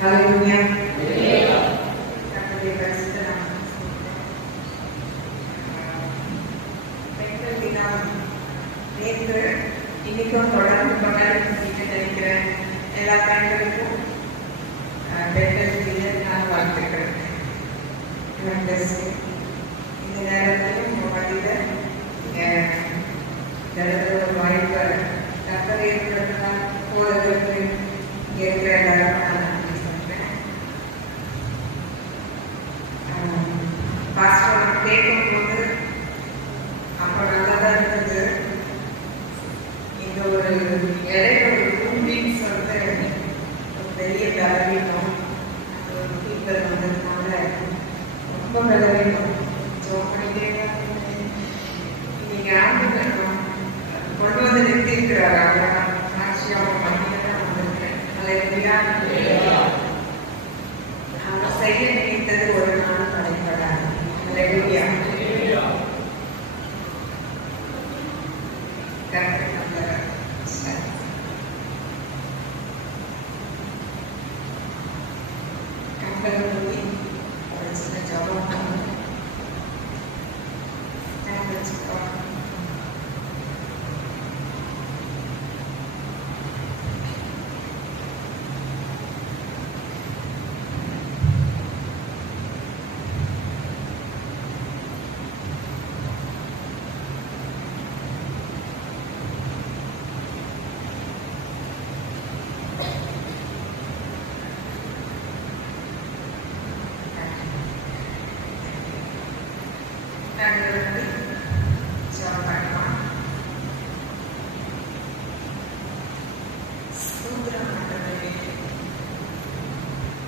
ஹல்லேலூயா. கர்த்தருடைய பரிசுத்த நாமத்துக்கு பெண்கள் தினம் நேற்று இன்னைக்கும் தொடர்ந்து நினைக்கிறேன். எல்லா பெண்களுக்கும் பெண்கள் தின நான் வாழ்த்துக்கிறேன். இந்த நேரத்திலும் உங்கள் மனிதர் ஒரு வாய்ப்பை கர்த்தர் ஏற்படுத்தினால் போவதற்கு இருக்கிற எல்லாரும் நான் நன்றி சொல்கிறேன். பாஸ்டர் கேட்கும்போது அப்போ நல்லா தான் இருந்தது. இந்த ஒரு இடையில ஒரு 2 weeks வந்து ஒரு பெரிய பலவீனம் பீப்பிள் வந்ததுனால ரொம்ப பலவீனம். ஸோ பண்ணிட்டே இன்னைக்கு ஆண்டு கொண்டு வந்து நிறுத்தி இருக்கிறார். அவ்வளோதான் சாட்சியாக பண்ணிட்டு தான் வந்திருக்கேன். அவர் செய்ய நினைத்தது ஒரு நாள் தடைப்படாது. ஹல்லேலூயா. ஒரு சின்ன ஜபம்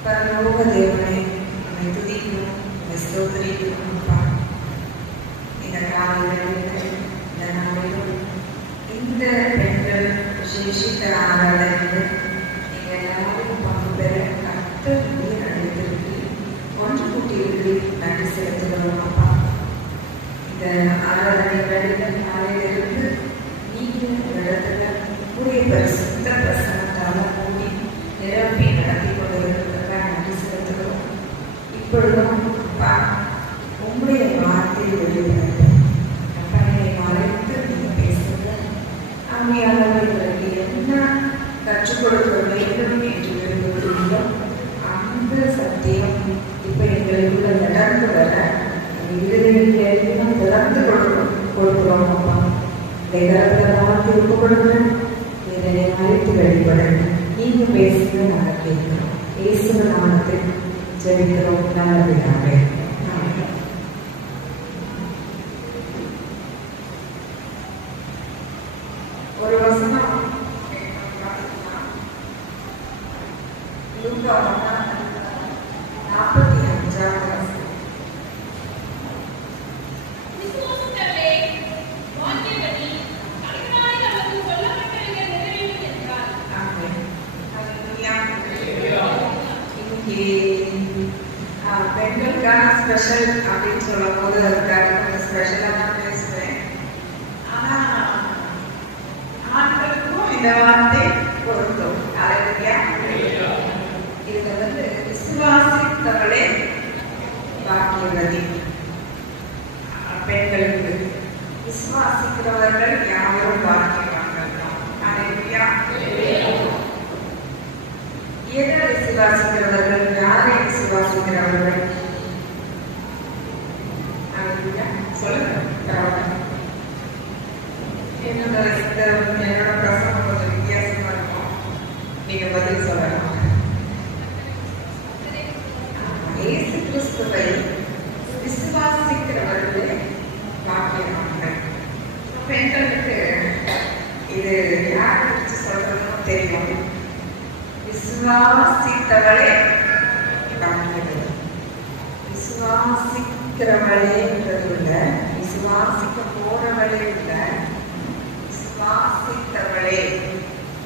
பரலோக தேவனை நம்மை துதிக்கிறோம், ஸ்தோத்திரிக்கிறோம். இந்த காலையிலும் இந்த நாளிலும் இந்த பெண்கள் விசேஷித்த ஆராதனையில் நீங்கள் எல்லாரும் பங்கு பெற கர்த்தர் அழைத்திருக்கு ஒன்று கூட்டியிருக்கு. நன்றி செலுத்துகிறோம் அப்பா. இந்த ஆராதனை வேலையில் காலையிலிருந்து நீங்கள் ஒரு இடத்துல உரிய பரிசுத்த பிரசனத்தால் கூடி நிரப்பி நடத்தி கொண்டிருக்கிறதுக்காக நன்றி செலுத்துகிறோம். இப்பொழுதும் அப்பா உங்களுடைய வார்த்தையை வெளியிடுறது கற்பனையை மறைத்து நீங்கள் பேசுகிறது அம்மையாளர்களுக்கு என்ன கற்றுக் கொடுக்க வேண்டும் என்று விரும்புகிறீங்களோ அந்த சத்தியம் இப்போ எங்களுக்குள்ள நடந்து வர இதெல்லாம் திறந்து கொடுக்குறோம் அப்பா. இதெல்லாம் திரும்ப கொடுங்க, இதனை அழைத்து வெளிப்படுங்க. நீங்க பேசுங்க, நாங்கள் கேட்கிறோம். இயேசுவின் நாமத்தில் ஜெபிக்கிறோம் நல்ல பிதாவே. ஒரு வசனம் லூக்கா 45 பெண்களுக்கான ஸ்பெஷல் அப்படின்னு சொல்லும் போது அதுக்காக கொஞ்சம் ஸ்பெஷலாக தான் பேசுவேன். ஆனால் ஆண்களுக்கும் இந்த வார்த்தை பொருந்தும். ஹல்லேலூயா. இதில் வந்து விசுவாசித்தவளே பாக்கியவதி. பெண்களுக்கு விசுவாசிக்கிறவர்கள் யாவரும் பாக்கியவான்கள் தான். ஹல்லேலூயா. எதை விசுவாசிக்கிறவர்கள், யாரை விசுவாசிக்கிறவர்கள்? சொல்லுங்க. என்னோட பிரசனம் கொஞ்சம் வித்தியாசமா இருக்கும். நீங்க பதில் சொல்லலாம். இயேசு கிறிஸ்துவை விசுவாசிக்கிறவர்களே பாக்கியவான்கள். பெண்களுக்கு இது யார் குறித்து சொல்றதுன்னு தெரியும். விசுவாசித்தவளே பாக்கியவதி. விசுவாசிக்கிறவளேன்றது இல்லை, விசுவாசிக்க போறவளே இல்லை, விசுவாசித்தவளே.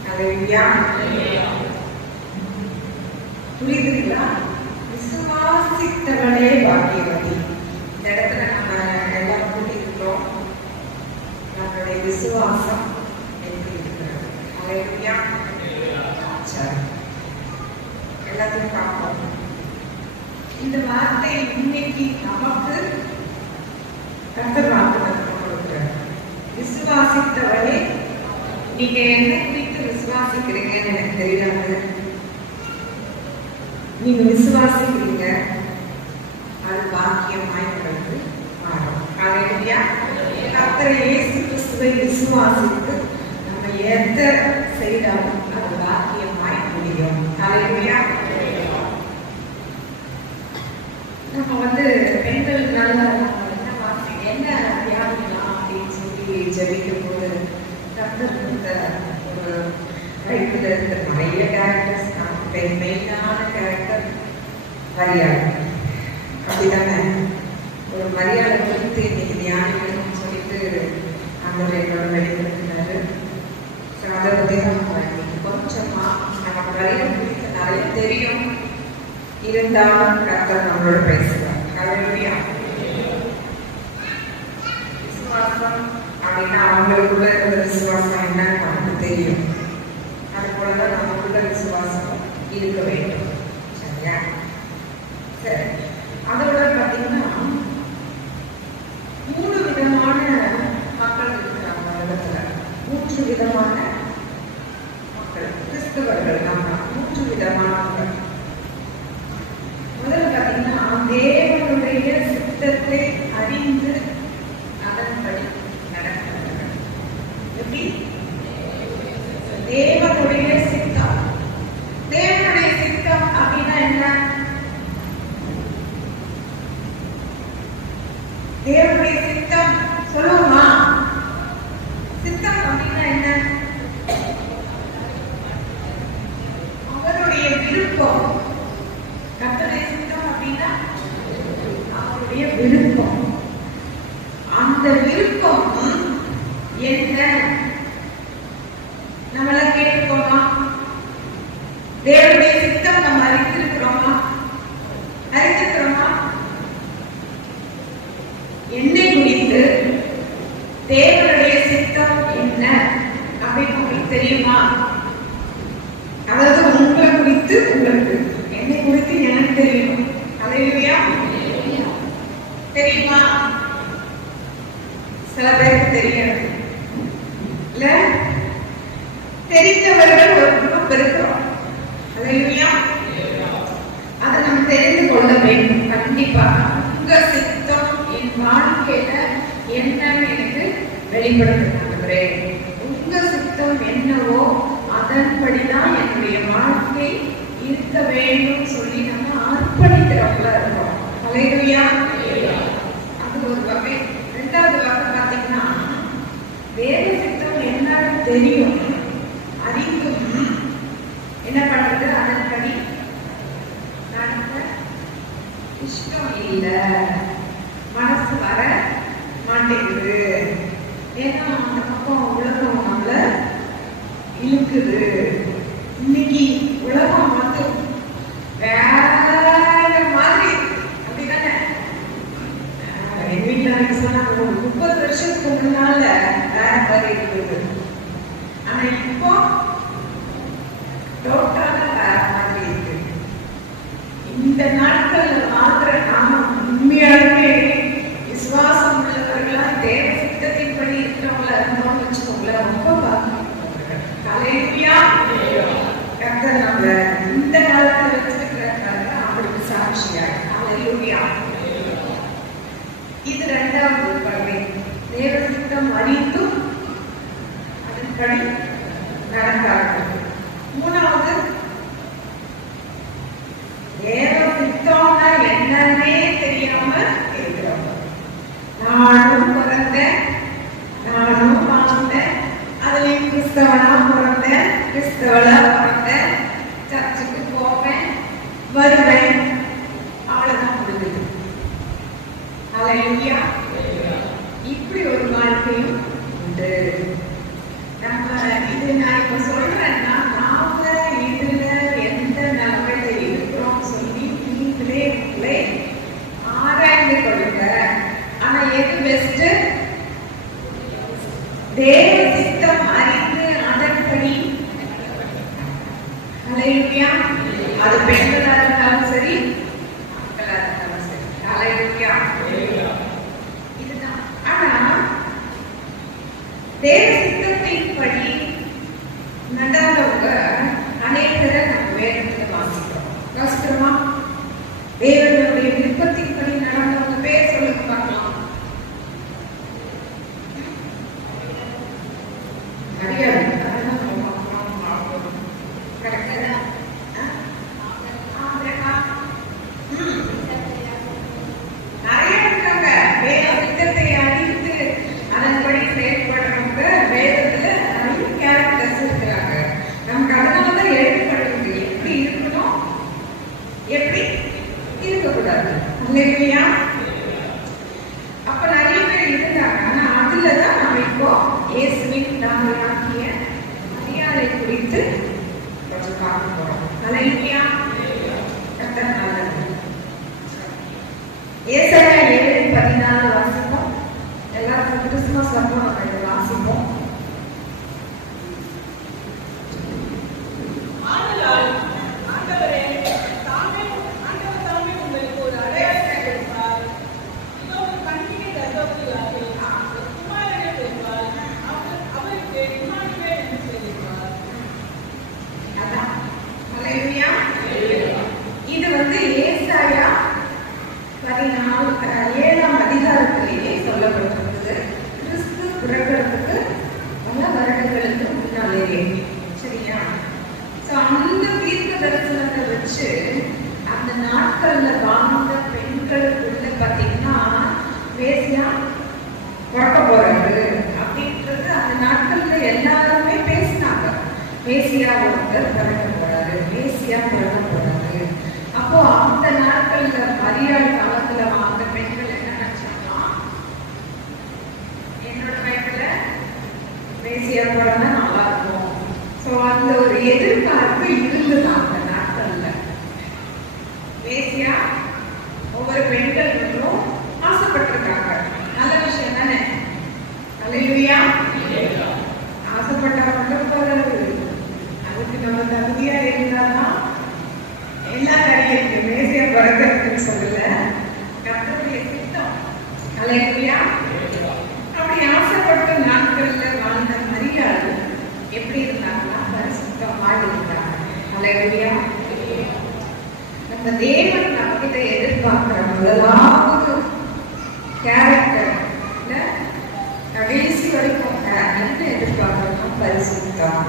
ஹல்லேலூயா. புரியுதுங்களா? விசுவாசித்தவளே பாக்கியவதி. இந்த இடத்துல நம்ம எல்லாம் கூட்டி இருக்கிறோம். நம்மளுடைய விசுவாசம் எப்படி இருக்கிறது? ஹல்லேலூயா. சரி, எல்லாத்தையும் பார்ப்போம். இந்த வார்த்தை இன்னைக்கு நமக்கு கர்த்தர் வாக்கு கொடுக்கிறார். விசுவாசித்தவரே, நீங்க என்ன குறித்து விசுவாசிக்கிறீங்கன்னு எனக்கு தெரியாது. நீங்க விசுவாசிக்கிறீங்க, அது பாக்கியமாய் உங்களுக்கு மாறும். ஹல்லேலூயா. கர்த்தர் இயேசு கிறிஸ்துவை விசுவாசித்து நம்ம எதை செய்தாலும் அது பாக்கியமாய் முடியும். ஹல்லேலூயா. நம்ம பெண்களுக்குனால என்ன தியானிக்கலாம் அப்படின்னு சொல்லி ஜெபிக்கும் போது கர்த்தர் கொடுத்த ஒரு ரைட்டில் இருக்கிற நிறைய கேரக்டர்ஸ், மெயினான கேரக்டர் மரியாதை. அப்படிதானே? ஒரு மரியாதை குறித்து இன்னைக்கு தியானிக்கணும்னு சொல்லிட்டு அந்த என்னோட வெளிப்படுத்தினாரு. அதை பற்றி தான் இன்னைக்கு கொஞ்சமா நமக்கு மரியாதை குறித்து நிறைய தெரியும், இருந்தாலும் கர்த்தர் நம்மளோட பேசுவார். ஹல்லேலூயா. விசுவாசம் அப்படின்னா அவங்களுக்குள்ள இருக்கிற விசுவாசம் என்னன்னு நமக்கு தெரியும். அது போலதான் நமக்குள்ள விசுவாசம் இருக்க வேண்டும். சரியா? சரி, அதோட பார்த்தீங்கன்னா 3 விதமான மக்கள் இருக்கிறாங்க உலகத்துல. 3 விதமான மக்கள், கிறிஸ்தவர்கள். நம்ம 3 விதமான மக்கள். முதல்ல பார்த்தீங்கன்னா தேவனுடைய சித்தத்தை அறிந்து அதன்படி நடக்கிறார்கள். எப்படி? தேவனுடைய சித்தம். தேவனுடைய சித்தம் அப்படின்னா என்ன? தேவனுடைய சித்தம் சொல்லுவோமா? சித்தம் அப்படின்னா என்ன? அவருடைய விருப்பம். கர்த்தருடைய சித்தம் அப்படின்னா அவருடைய விருப்பம். அந்த விருப்பம் என்ன? நம்மள கேட்டுக்கோமா? தேவனுடைய சித்தம் நம்ம அறிந்திருக்கிறோமா? அறிந்திருக்கிறோமா? என்னை குறித்து தேவனுடைய சித்தம் என்ன அப்படின்னு உங்களுக்கு தெரியுமா? அதாவது உங்களை குறித்து உங்களுக்கு, என்னை குறித்து எனக்கு தெரியும். ஹல்லேலூயா. தெரியுமா? சில பேருக்கு தெரியாது இல்ல? தெரிந்தவர்கள் ஒரு குரூப் இருக்கிறோம். ஹல்லேலூயா. அதை நம்ம தெரிந்து கொள்ள வேண்டும். கண்டிப்பா உங்க சித்தம் என் வாழ்க்கையில என்னன்னு எனக்கு வெளிப்படுத்துகிறேன். உங்க சித்தம் என்னவோ அதன்படிதான் என்னுடைய வாழ்க்கை இருக்க வேண்டும் சொல்லி நம்ம அர்ப்பணிக்கிறவங்களா இருக்கோம். ஹல்லேலூயா. அது ஒரு வகை. 2வது வகை பார்த்தீங்கன்னா வேத சித்தம் என்னன்னு தெரியும், அறிந்தும் என்ன பண்றது? அதன்படி நடக்க இஷ்டம் இல்லை, மனசு வர மாட்டேங்குது. ஏன்னா அந்த பக்கம் உலகம் நம்மள இழுக்குது. இன்னைக்கு உலகம் வேற மாதிரி. அப்படிதானே? எங்க வீட்டுல சொன்னாங்க, ஒரு 30 வருஷத்துக்கு முன்னால வேற மாதிரி இருக்குது, ஆனா இப்போ டோட்டலா வேற மாதிரி இருக்கு. இந்த நாட்கள்ல மாத்திர நாம உண்மையாலுமே விசுவாசம் உள்ளவர்களா தேவ சித்தத்தின்படி இருக்கிறவங்களா இருந்தோம்னு வச்சுக்கோங்களேன், ரொம்ப பாக்கியம். ஹல்லேலூயா. கர்த்தர் நம்ம இந்த காலத்துல வச்சிருக்கிறாங்க அவருக்கு சாட்சியா. ஹல்லேலூயா. இது 2வது பகுதி. தேவ சித்தம் அறிந்தும் அதன்படி நடக்கிறார்கள். 3வது தேவ சித்தம்னா என்னன்னே தெரியாம இருக்கிறவங்க. நானும் பிறந்தேன், நானும் வாழ்ந்தேன், அதுலயும் கிறிஸ்தவனா பிறந்தேன், கிறிஸ்தவனா பிறந்தேன், சர்ச்சுக்கு போவேன், வருவேன், அவ்வளவுதான் முடிஞ்சது. ஹல்லேலூயா. இப்படி ஒரு வாழ்க்கையும் உண்டு. நம்ம இது நான் இப்ப சொல்றேன்னா நாம இதுல எந்த நிலைமையில இருக்கிறோம் சொல்லி நீங்களே உங்களே ஆராய்ந்து கொள்ளுங்க. ஆனா எது பெஸ்ட்? தேவ சித்தம் அறிந்து அதன்படி. ஹல்லேலூயா. அது பெண்களா இருந்தாலும் சரி, மக்களா இருந்தாலும் சரி. ஹல்லேலூயா. இதுதான். ஆனா தேவ சித்தத்தின்படி நடந்தவங்க அநேகரை நம்ம வேதத்துல வாசிக்கிறோமா? தேவனுடைய விருப்பத்தின்படி நடந்தவங்க பேர் சொல்லுங்க பார்க்கலாம். நிறைய இருக்காங்க. வேத சித்தத்தை அறிந்து அதன்படி செயல்படுறவங்க வேதத்துல நிறைய கேரக்டர்ஸ் இருக்கிறாங்க. நமக்கு அதனாலதான் எழுதப்படுறது எப்படி இருக்கணும், எப்படி இருக்கக்கூடாது. இல்லையா? அப்ப நிறைய பேர் இருந்தாங்க. ஆனா அதுலதான் நம்ம இப்போ இயேசுவின் தாயாகிய மரியாதை குறித்து கொஞ்சம் பார்க்க போறோம். இல்லையா? ஏசாயா 7:14 வாசிப்போம். எல்லாருக்கும் கிறிஸ்துமஸ் அப்போ நம்ம இதை வாசிப்போம். இது வந்து ஏசாயா 7ஆம் அதிகாரத்திலேயே சொல்லப்பட்டிருக்குது. கிறிஸ்து பிறக்கிறதுக்கு பல வருடங்களுக்கு முன்னாலேயே. சரியா? அந்த தீர்க்க தரிசனத்தை வச்சு அந்த நாட்கள்ல வாழ்ந்த பெண்களுக்குள்ள பாத்தீங்கன்னா வேசியா பிறக்க போறது அப்படின்றது அந்த நாட்கள்ல எல்லாருமே பேசினாங்க. வேசியா ஒருத்தர் பிறக்க போறாரு, வேசியா பிறக்க போறாரு. அப்போ அந்த நாட்கள்ல மரியாதை காலத்துல வாழ்ந்த பெண்கள் என்ன நினைச்சாங்கன்னா, என்னோட வயதுல வேசியா பிறந்தா நல்லா இருக்கும். சோ அந்த ஒரு எதிர்பார்ப்பு இருந்துதான் அந்த நாட்கள்ல. வேசியா ஒவ்வொரு பெண்களும் ஆசைப்பட்டிருக்காங்க. நல்ல விஷயம் தானே? அல்லேலூயா. ஆசைப்பட்டா மட்டும் போதாது, அதுக்கு நம்ம தகுதியா இருந்தாதான் எல்லா காரியத்தையும் வேசியா பிறக்கிறதுன்னு சொல்லல, கர்த்தருடைய சித்தம். அல்லேலூயா. அப்படி ஆசைப்பட்ட நாட்கள்ல வாழ்ந்த மரியாதை எப்படி இருந்தாங்கன்னா பரிசுத்தமாக இருந்தாங்க. அல்லேலூயா. நம்ம தேவன் நம்மகிட்ட எதிர்பார்க்கிற முதலாவது கேரக்டர்ல கடைசி வரைக்கும் என்ன எதிர்பார்க்கணும்? பரிசுத்தம்.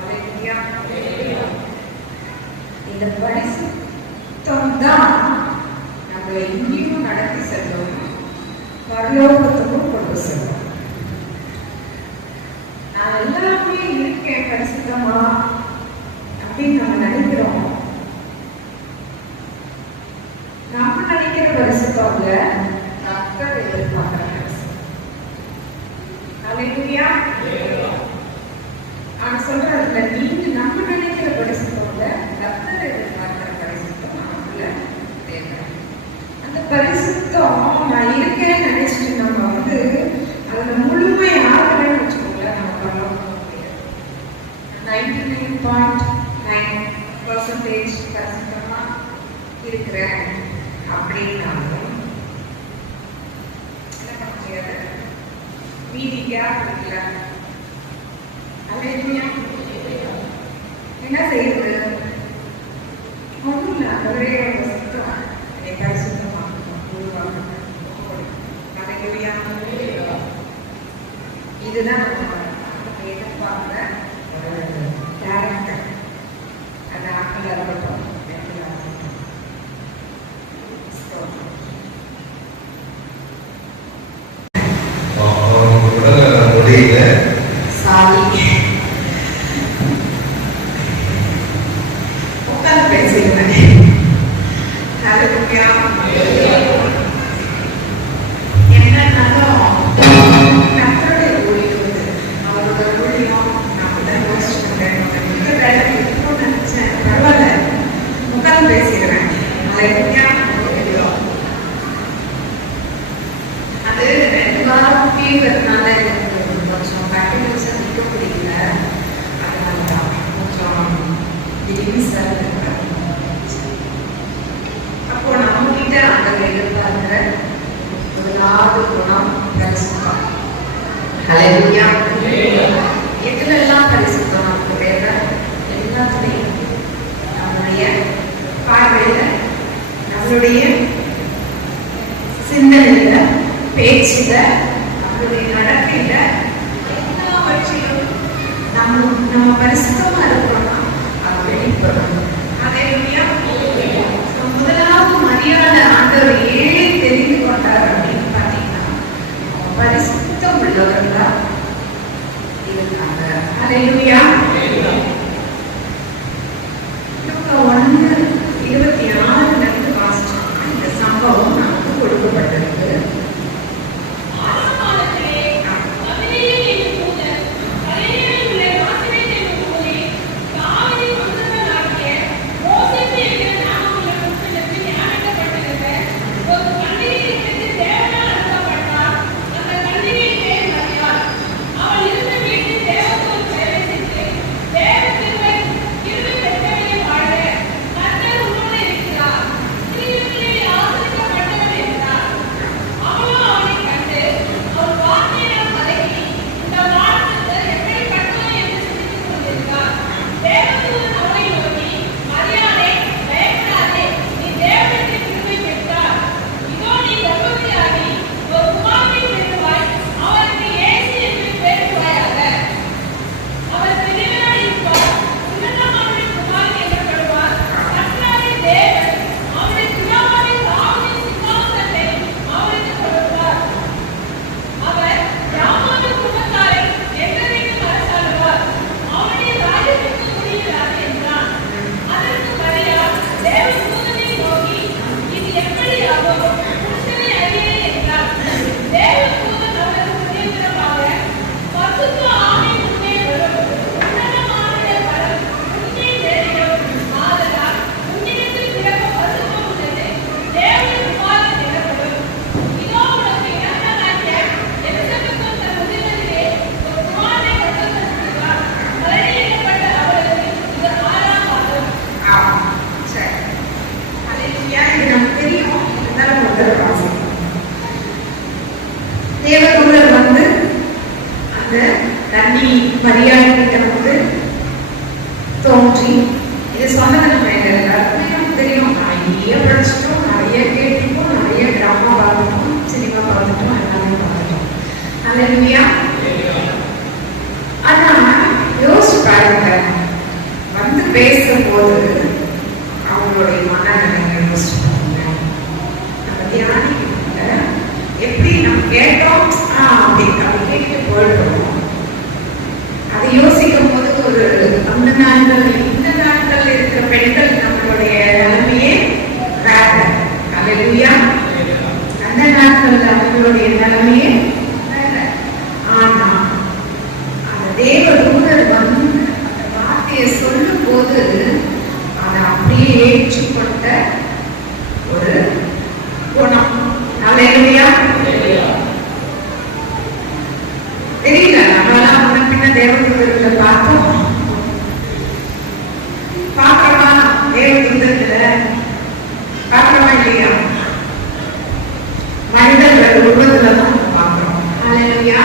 அல்லேலூயா. இந்த பரிசுத்தம் தான் நம்மளை இங்கேயும் நடத்தி செல்லும், பரலோகத்துக்கும் கொண்டு செல்லும். நான் எல்லாமே இருக்கேன் பரிசுத்தமா அப்படின்னு நம்ம நினைக்கிறோம். நம்ம நினைக்கிற பரிசுத்தம் கர்த்தர் எதிர்பார்க்கிற பரிசுத்தம். அல்லேலூயா. நான் சொல்றதுல நீங்க நம்ம நினைக்கிற பரிசுத்தம் கர்த்தர் எதிர்பார்க்கிற பரிசுத்தம் நமக்குள்ள தேவை. அந்த பரிசுத்தம் நான் இருக்கேன்னு நினைச்சிட்டு நம்ம வந்து அதுல முழுமை ஆகலைன்னு வச்சுக்கோங்களேன், நம்ம பண்ண முடியாது. 99.9% பரிசுத்தமா இருக்கிறேன் அப்படின்னாலும் என்ன பண்ண முடியாது, மீதி கேப் இருக்குல்ல. அல்லேலூயா. என்ன செய்யுது? ஒன்றும் இல்லை, ஒரே ஒரு சுத்தம் என்னை பரிசுத்தமாக்கணும், உருவாக்கணும். அல்லேலூயா. இதுதான் நம்ம எதிர்பார்க்கிற ஒரு கேரக்டர். அந்த ஆட்கள் இருக்கட்டும், சாதி உட்காந்து பேசுகிறேன். என்னன்னாலும் கர்த்தருடைய ஊழியம் வந்து அவரோட ஊழியம் நான் தான் யோசிச்சுட்டேன். வேலை இருக்கணும்னு நினைச்சேன். பரவாயில்ல, அவருடைய சிந்தனையில, பேச்சுல, அவருடைய நடக்கையில, எல்லாவற்றிலும் நம்ம பரிசுத்தமா இருக்கிறோம்னா அது வெளிப்படும். ஹல்லேலூயா. முதலாவது மரியாதை ஆண்டவர் ஏன் தெரிந்து கொண்டார் அப்படின்னு பார்த்தீங்கன்னா, பரிசுத்தம் உள்ளவர்களா இருக்காங்க. ஹல்லேலூயா. 1:26 வாசிச்சோம்னா இந்த சம்பவம் நமக்கு கொடுக்கப்பட்டிருக்கு. தேவதூதர் வந்து அந்த தண்ணி மரியாதைகிட்ட வந்து தோன்றி இது சொன்னது நம்ம எல்லாருக்குமே நமக்கு தெரியும். நிறைய படிச்சிட்டோம், நிறைய கேட்டிருக்கோம், நிறைய டிராமா பார்த்துட்டோம், சினிமா பார்த்துட்டோம், எல்லாமே பார்த்துட்டோம். ஹல்லேலூயா. ஆனா யோசிச்சு பாருங்க, வந்து பேசும்போது அவங்களுடைய மனநிலையை யோசிச்சு பாருங்க. நம்ம தியானிக்க எப்படி நம்ம கேட்டோம் அப்படி கேட்டு போயிடுறோம். அதை யோசிக்கும் போது ஒரு அந்த நாட்கள் இந்த நாட்கள் இருக்கிற பெண்கள் நம்மளுடைய நிலைமையே வேற. ஹல்லேலூயா. அந்த நாட்கள் அவங்களுடைய நிலைமையே வேற. ஆனா அந்த தேவதூதர் வந்து அந்த வார்த்தையை சொல்லும் போது அதை அப்படியே ஏற்றுக்கொண்ட ஒரு குணம். ஹல்லேலூயா. தெரியல, நம்மளாம் முன்ன பின்ன தேவதூதர்களை பார்த்தோம், பார்க்கறோமா? தேவதூதர்களை பார்க்கறோமா இல்லையா? மனிதர்கள் உருவத்துல தான் பார்க்கிறோம். ஹல்லேலூயா.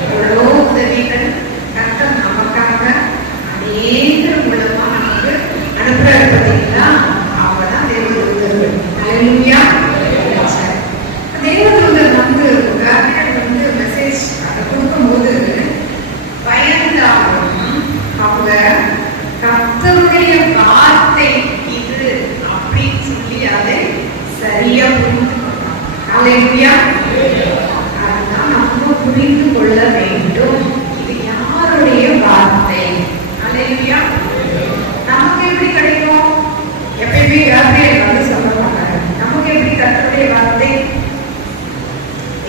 எவ்வளோ உதவிகள் கர்த்தர் நமக்காக அநேக மூலமா நமக்கு அனுப்புறாரு பார்த்தீங்களா? அவங்கதான் தேவதூதர்கள். ஹல்லேலூயா. தேவதூதர் வந்து வந்து மெசேஜ் அதை கொடுக்கும்போது பயந்தாலும் அவங்க கர்த்தருடைய வார்த்தை இது அப்படின்னு சொல்லி அதை சரியா புரிந்து கொண்டாங்க. ஹல்லேலூயா. அதுதான் நம்ம புரிந்து கொள்ள வேண்டும், இது யாருடைய வார்த்தை. ஹல்லேலூயா. நமக்கு எப்படி கிடைக்கும்? எப்பயுமே யாருமே வந்து சொல்ல மாட்டாங்க. நமக்கு எப்படி கர்த்தருடைய வார்த்தை?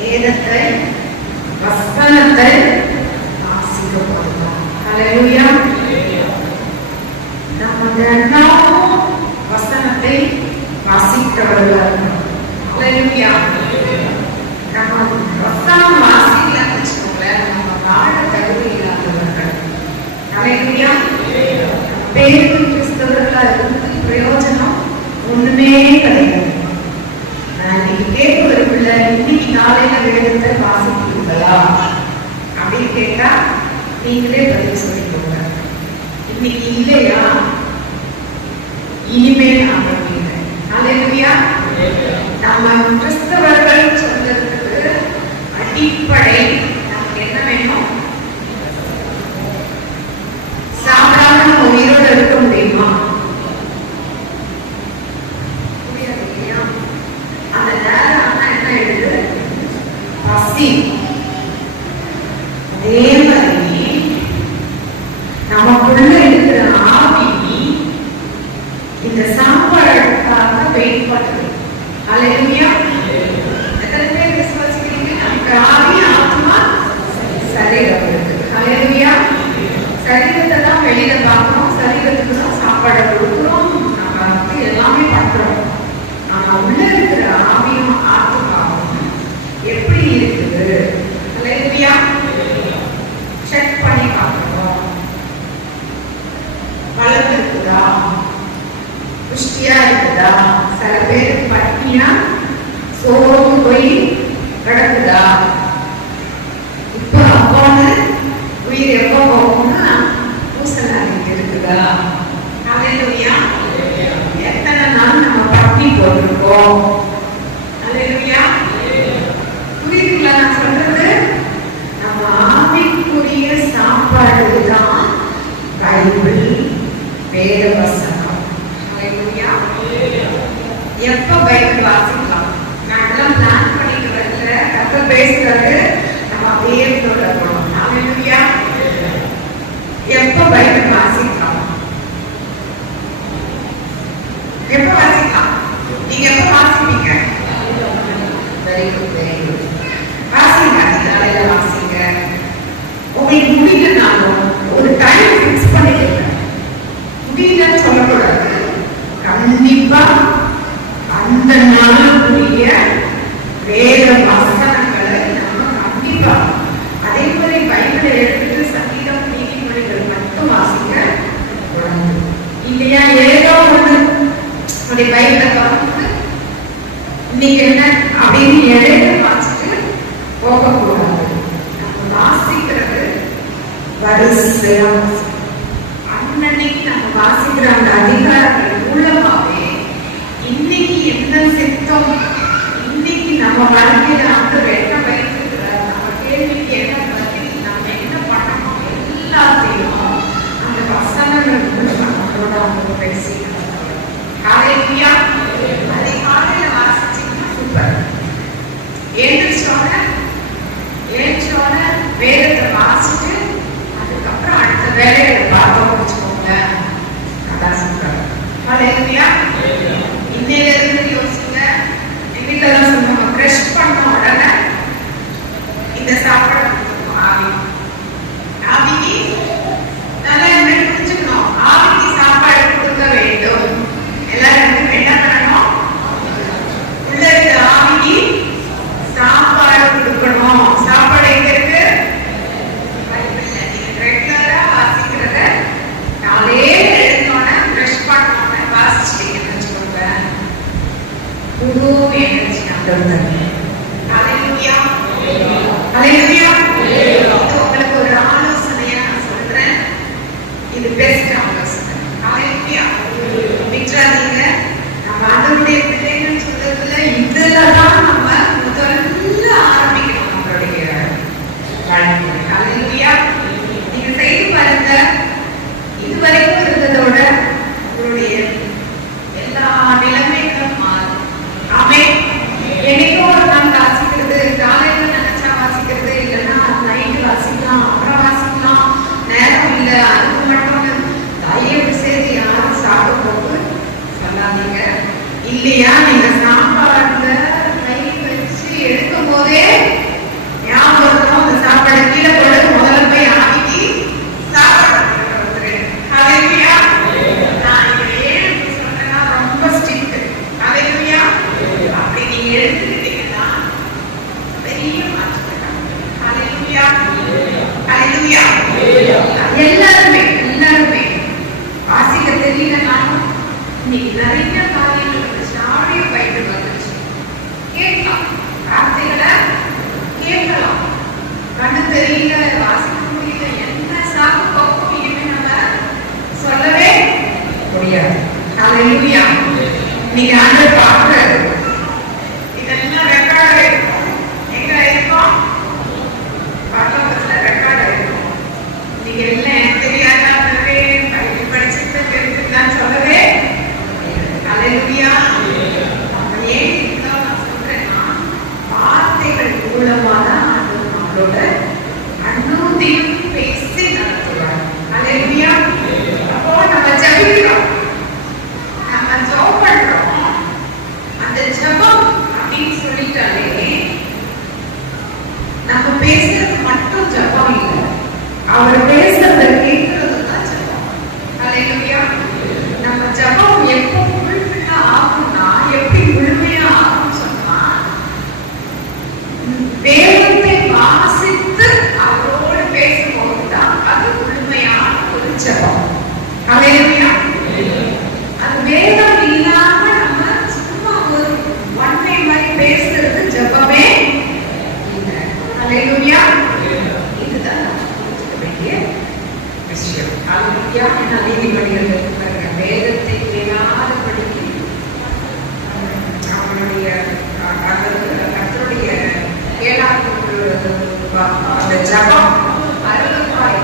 வேதத்தை, வசனத்தை வாசிக்க போறோம். ஹல்லேலூயா. நம்ம தினமும் வசனத்தை வாசிக்கிறவர்கள். ஹல்லேலூயா. நம்ம வசனம் வாசிக்கலன்னு வச்சுக்கோங்களேன், நம்ம வாழ தகுதி இல்லாதவர்கள். ஹல்லேலூயா. பேரு கிறிஸ்தவர்களா இருந்து பிரயோஜனம் ஒண்ணுமே கிடையாது. இன்னைக்கு கேட்பதற்குள்ள இன்னைக்கு காலையில வேதத்தை வாசிக்கிறீங்களா அப்படின்னு கேட்டா நீங்களே பதில் சொல்லிக்கோங்க. இன்னைக்கு இல்லையா, இனிமே நான் பண்ணுவேன். அல்லேலூயா. நம்ம கிறிஸ்தவர்கள் சொல்றதுக்கு அடிப்படை நமக்கு என்ன வேணும்? சாப்பிடாம நம்ம உயிரோடு இருக்க முடியுமா? முடியாது இல்லையா? அந்த நேரம் ஆனா என்ன எழுது? பசி. அதே மாதிரி நமக்குள்ள இருக்கிற ஆவி இந்த சாப்பாடுக்காக வெயிட் பண்ணுது. அல்லேலூயா. எத்தனை பேர் விசுவாசிக்கிறீங்க? நமக்கு ஆவி, ஆத்மா, சரீரம் இருக்கு. அல்லேலூயா. சரீரத்தை தான் வெளியில பார்க்கிறோம், சரீரத்துக்கு தான் சாப்பாடு கொடுக்கிறோம், நம்ம வந்து எல்லாமே பண்றோம். ஆனா உள்ள இருக்கிற ஆவியும் ஆத்மாவும் எப்படி இருக்குது? அல்லேலூயா. செக் பண்ணி பார்க்கிறோம். வளர்ந்து இருக்குதா? புஷ்டியா இருக்குதா? சில பேருக்கு பட்டினியா சோர்ந்து போய் கிடக்குதா? இப்போ அப்பான்னு உயிர் எப்போ போகும்னா பூசலாக இருக்குதா? அல்லேலூயா. எத்தனை நாள் நம்ம பட்டி போட்டிருக்கோம்? அல்லேலூயா. புரியுதுங்களா நான் சொல்றது? நம்ம ஆவிக்குரிய சாப்பாடு தான் பைபிள், வேத வசனம். அல்லேலூயா. எப்ப பைபிள் வாசிக்கலாம்? நான் எல்லாம் பிளான் பண்ணிட்டு வரல. கர்த்தர் பேசுறது நம்ம அப்படியே சொல்லணும். அல்லேலூயா. எப்ப பைபிள் வாசிக்கலாம்? எப்ப வாசிக்கலாம்? நீங்க எப்ப வாசிப்பீங்க? Very good, very good. வாசிங்க, காலையில வாசிங்க. உங்களுக்கு முடியலனாலும் ஒரு டைம் ஃபிக்ஸ் பண்ணிடுங்க. முடியலன்னு சொல்லக்கூடாது. கண்டிப்பா அந்த நாளுக்குரிய வேத வசனங்களை நம்ம கண்டிப்பா அதே மாதிரி பைபிளை எடுத்துட்டு சங்கீதம், நீதிமொழிகள் மட்டும் வாசிக்க கூடாது. இல்லையா? ஏதோ ஒண்ணு அப்படி பைபிளை பார்த்து இன்னைக்கு என்ன அப்படின்னு இடையில வாசிட்டு போகக்கூடாது. நம்ம வாசிக்கிறது வரிசையா அன்னைக்கு நம்ம வாசிக்கிற அந்த அதிகாரங்கள் மூலமாவே இன்னைக்கு என்ன சித்தம், இன்னைக்கு நம்ம வாழ்க்கையில ஆண்டவர் என்ன வைத்திருக்கிறார், நம்ம கேள்விக்கு என்ன பதில், நம்ம என்ன பண்ணணும், எல்லாத்தையும் அந்த வசனங்கள் மூலமா நம்மளோட அவங்க பேசிக்கிறாங்க. அல்லேலூயா. அதை காலையில வாசிச்சீங்கன்னா சூப்பர். எழுந்திரிச்சோட வேதத்தை வாசிட்டு அதுக்கப்புறம் அடுத்த வேலையை பார்க்க வச்சுக்கோங்க. அதான் சூப்பர். அல்லேலூயா. இன்னையில இருந்து யோசிங்க. எங்க வீட்டுல தான் சொல்லுவாங்க, பிரஷ் பண்ண உடனே இந்த சாப்பாடு ஆவிக்கு நல்லா என்ன புரிஞ்சுக்கணும். ஆவிக்கு சாப்பாடு கொடுக்க வேண்டும். எல்லாரும் என்ன பண்ணணும்? உள்ள இருக்கிற ஆவிக்கு சாப்பாடு கொடுக்கணும். சாப்பாடு எங்க இருக்கு? ரெகுலரா வாசிக்கிறத காலையில எழுந்தோட பிரஷ் பண்ணோட வாசிச்சுட்டீங்கன்னு வச்சுக்கோங்க. புது எனர்ஜி ஆண்டவருக்கு. அல்லேலூயா. அல்லேலூயா. உங்களுக்கு ஒரு ஆலோசனையா நான் சொல்றேன். இது பெஸ்ட் ஆலோசனை. அல்லேலூயா. விட்டுறாதீங்க. நம்ம ஆண்டவருடைய பிள்ளைகள் சொல்றதுல இதுலதான் நம்ம முதல்ல ஆரம்பிக்கணும் நம்மளுடைய வாழ்க்கை. அல்லேலூயா. நீங்க செய்து பாருங்க. இதுவரைக்கும் இருந்ததோட உங்களுடைய எல்லா நிலைமைகளும் மாறும். ஆமென். என்னைக்கோ ஒரு நாள் வாசிக்கிறது, காலையில நினைச்சா வாசிக்கிறது, இல்லைன்னா நைட்டு வாசிக்கலாம், அப்புறம் வாசிக்கலாம், நேரம் இல்லை, அதுக்கு மட்டும் தயவு செய்து யாரும் சாப்பிட போது சொல்லாதீங்க. இல்லையா? நீங்க சாப்பாடுல கை வச்சு எடுக்கும் போதே ஞாபகம் அந்த சாப்பாடு கீழே போட முதல்ல போய் ஆவிக்கு சாப்பாடு. அல்லேலூயா. நான் இதை சொன்னா ரொம்ப ஸ்ட்ரிக்ட். அல்லேலூயா. அப்படி நீங்க எடுத்துக்கிட்டீங்கன்னா பெரிய மாற்றம். அல்லேலூயா. அல்லேலூயா. எல்லாருமே வாசிக்க தெரியலனாலும் இன்னைக்கு நிறைய காரியங்கள் ஆடியோ பைபிள் வந்துச்சு. கேட்கலாம், வார்த்தைகளை கேட்கலாம். கண்ணு தெரியல, வாசிக்க முடியல, என்ன சாக்கு போக்கும் இனிமே நம்ம சொல்லவே முடியாது. அல்லேலூயா. நீங்க ஆண்டவர் பார்க்கிறாரு. இதெல்லாம் ரெக்கார்ட் ஆயிருக்கும். எங்க ஆயிருக்கும்? பரலோகத்துல ரெக்கார்ட் ஆயிருக்கும். நீங்க எல்லாம் எனக்கு தெரியாதே படிச்சுட்டு தெரிஞ்சுக்கலாம் சொல்லவே. அல்லேலூயா. ஏன் இதுதான் நான் சொல்றேன்னா, வார்த்தைகள் மூலமாதான் நம்மளோட அனுதினம் பேசி நடத்துவார். அல்லேலூயா. அப்போ நம்ம ஜெபிக்கிறோம், நம்ம ஜெபம் பண்றோம். அந்த ஜெபம் அப்படின்னு சொல்லிட்டாலே நம்ம பேசுறது மட்டும் ஜெபம் இல்லை, அவர் பேசுறத கேட்கறது தான் ஜெபம். அல்லேலூயா. நம்ம ஜெபம் எப்போ முழுமையா ஆகும்னா, எப்படி முழுமையா ஆகும் சொன்னா, வேதத்தை வாசித்து அவரோடு பேசும்போது தான் அது முழுமையான ஒரு ஜெபம். அல்லேலூயா. அது வேதம் இல்லாம நம்ம சும்மா ஒரு ஒன்றை மாதிரி பேசுறது ஜெபமே இல்லை. அல்லேலூயா. இதுதான் வேண்டிய விஷயம். அல்லேலூயா. என்ன நீதிபதிகள் இருக்கிறாங்க, வேதத்தை கேளாத படிக்க அவனுடைய கர்த்தருடைய கேளாத அந்த ஜபம் அருளப்பாய்.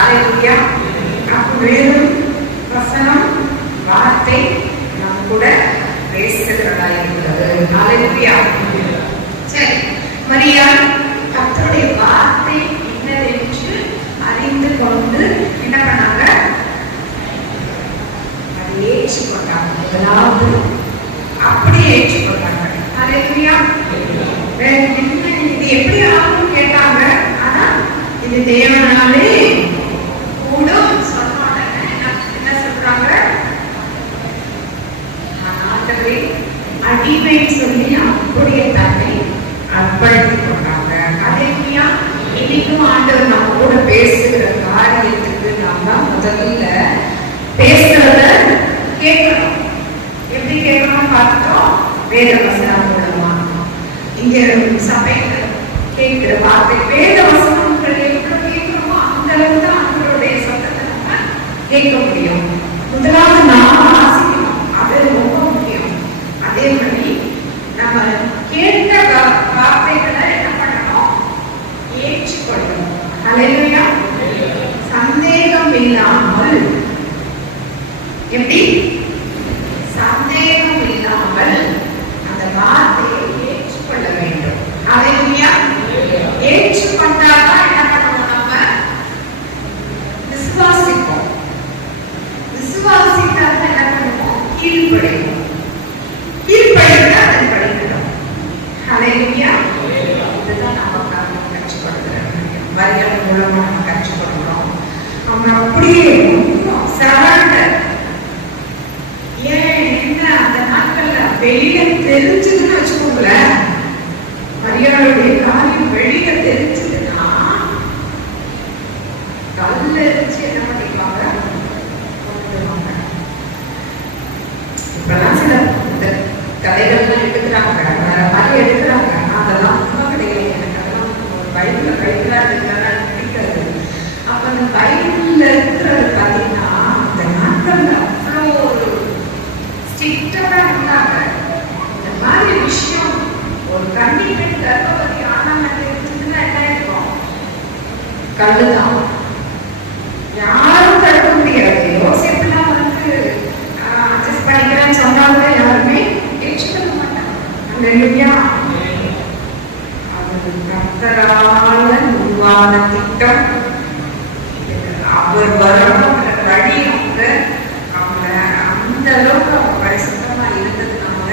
அல்லேலூயா. அப்ப வேதம் வசனம் வார்த்தை நம்ம கூட பேசுகிறதா இருக்கிறது. அல்லேலூயா. சரி, மரியாள் கர்த்தருடைய வார்த்தை என்னதென்று அறிந்து கொண்டு என்ன பண்ணாங்க? அதை ஏற்றுக்கொண்டாங்க. முதலாவது அப்படியே ஏற்றுக்கொண்டாங்க. அல்லேலூயா. இது எப்படி ஆகும் கேட்டாங்க. ஆனா இது தேவனாலே கூடும் சொன்ன உடனே என்ன சொல்றாங்க? ஆண்டவரே அடிமைன்னு சொல்லி அப்படியே தன்னை அர்ப்பணித்துக் கொண்டாங்க. அல்லேலூயா. இன்னைக்கும் ஆண்டவர் நம்ம கூட பேசுகிற காரியத்துக்கு நாம முதல்ல பேசுறத கேட்கணும். எப்படி கேட்கணும் பார்த்தோம்? வேத வசனம் மூலமா. இங்க சபையில கேட்கிற வார்த்தை வேத வசனங்கள் எவ்வளவு கேட்கிறோமோ அந்த அளவுக்கு தான் அவங்களுடைய சத்தத்தை நம்ம கேட்க முடியும். முதலாவது நாம வாசிக்கணும், அது ரொம்ப முக்கியம். அதே மாதிரி நம்ம கேட்ட வார்த்தைகளை என்ன பண்ணணும்? ஏற்றுக்கொள்ளணும். அல்லேலூயா. சந்தேகம் இல்லாமல், எப்படி சந்தேகம் இல்லாமல் அந்த வார்த்தையை ஏற்றுக்கொள்ள வேண்டும். அல்லேலூயா. ஏற்றுக்கொண்டாதான் என்ன பண்ணணும்? நம்ம விசுவாசிப்போம். விசுவாசித்தால் என்ன பண்ணுவோம்? கீழ்ப்படிவோம். கீழ்ப்படிந்து அதை படிக்கணும். அல்லேலூயா. இதுதான் நம்ம கற்றுக்கொள்கிறோம். மரியாதை மூலமா நம்ம கற்றுக்கொள்கிறோம். நம்ம அப்படியே சரண்டர். ஏன் என்ன அந்த நாட்கள்ல வெளியில தெரிஞ்சதுன்னு வச்சுக்கோங்களேன், மரியாதையுடைய காரியம் வெளியில தெரிஞ்சதுன்னா கல்ல இருந்துச்சு என்ன பண்ணிப்பாங்க? இப்பெல்லாம் சில கதைகள்லாம் எடுக்கிறாங்க, வேற மாதிரி எடுக்கிறாங்க. அதெல்லாம் ரொம்ப கிடையாது. எனக்கு அதெல்லாம் பைபிள்ல இருக்கிறாரு பிடிக்காது. அப்ப அந்த பைபிள்ல இருக்கிறது பார்த்தீங்கன்னா அந்த நாட்கள்ல அவ்வளோ ஒரு ஸ்ட்ரிக்டா இருந்தாங்க. இந்த மாதிரி விஷயம் ஒரு கன்னிப்பெண் கர்ப்பவதி ஆனாங்க தெரிஞ்சதுன்னா என்ன இருக்கும்? கல்லுதான். யாரும் தடுக்க முடியாது. யோசிப்புலாம் வந்து அட்ஜஸ்ட் பண்ணிக்கிறேன்னு சொன்னாங்க, யாருமே ஏற்றுக்கொள்ள மாட்டாங்க. அல்லேலூயா. அது கர்த்தரால உருவான திட்டம். அவர் வரணும் வழி அவங்க அந்த அளவுக்கு அவங்க பரிசுத்தமா இருந்ததுனால,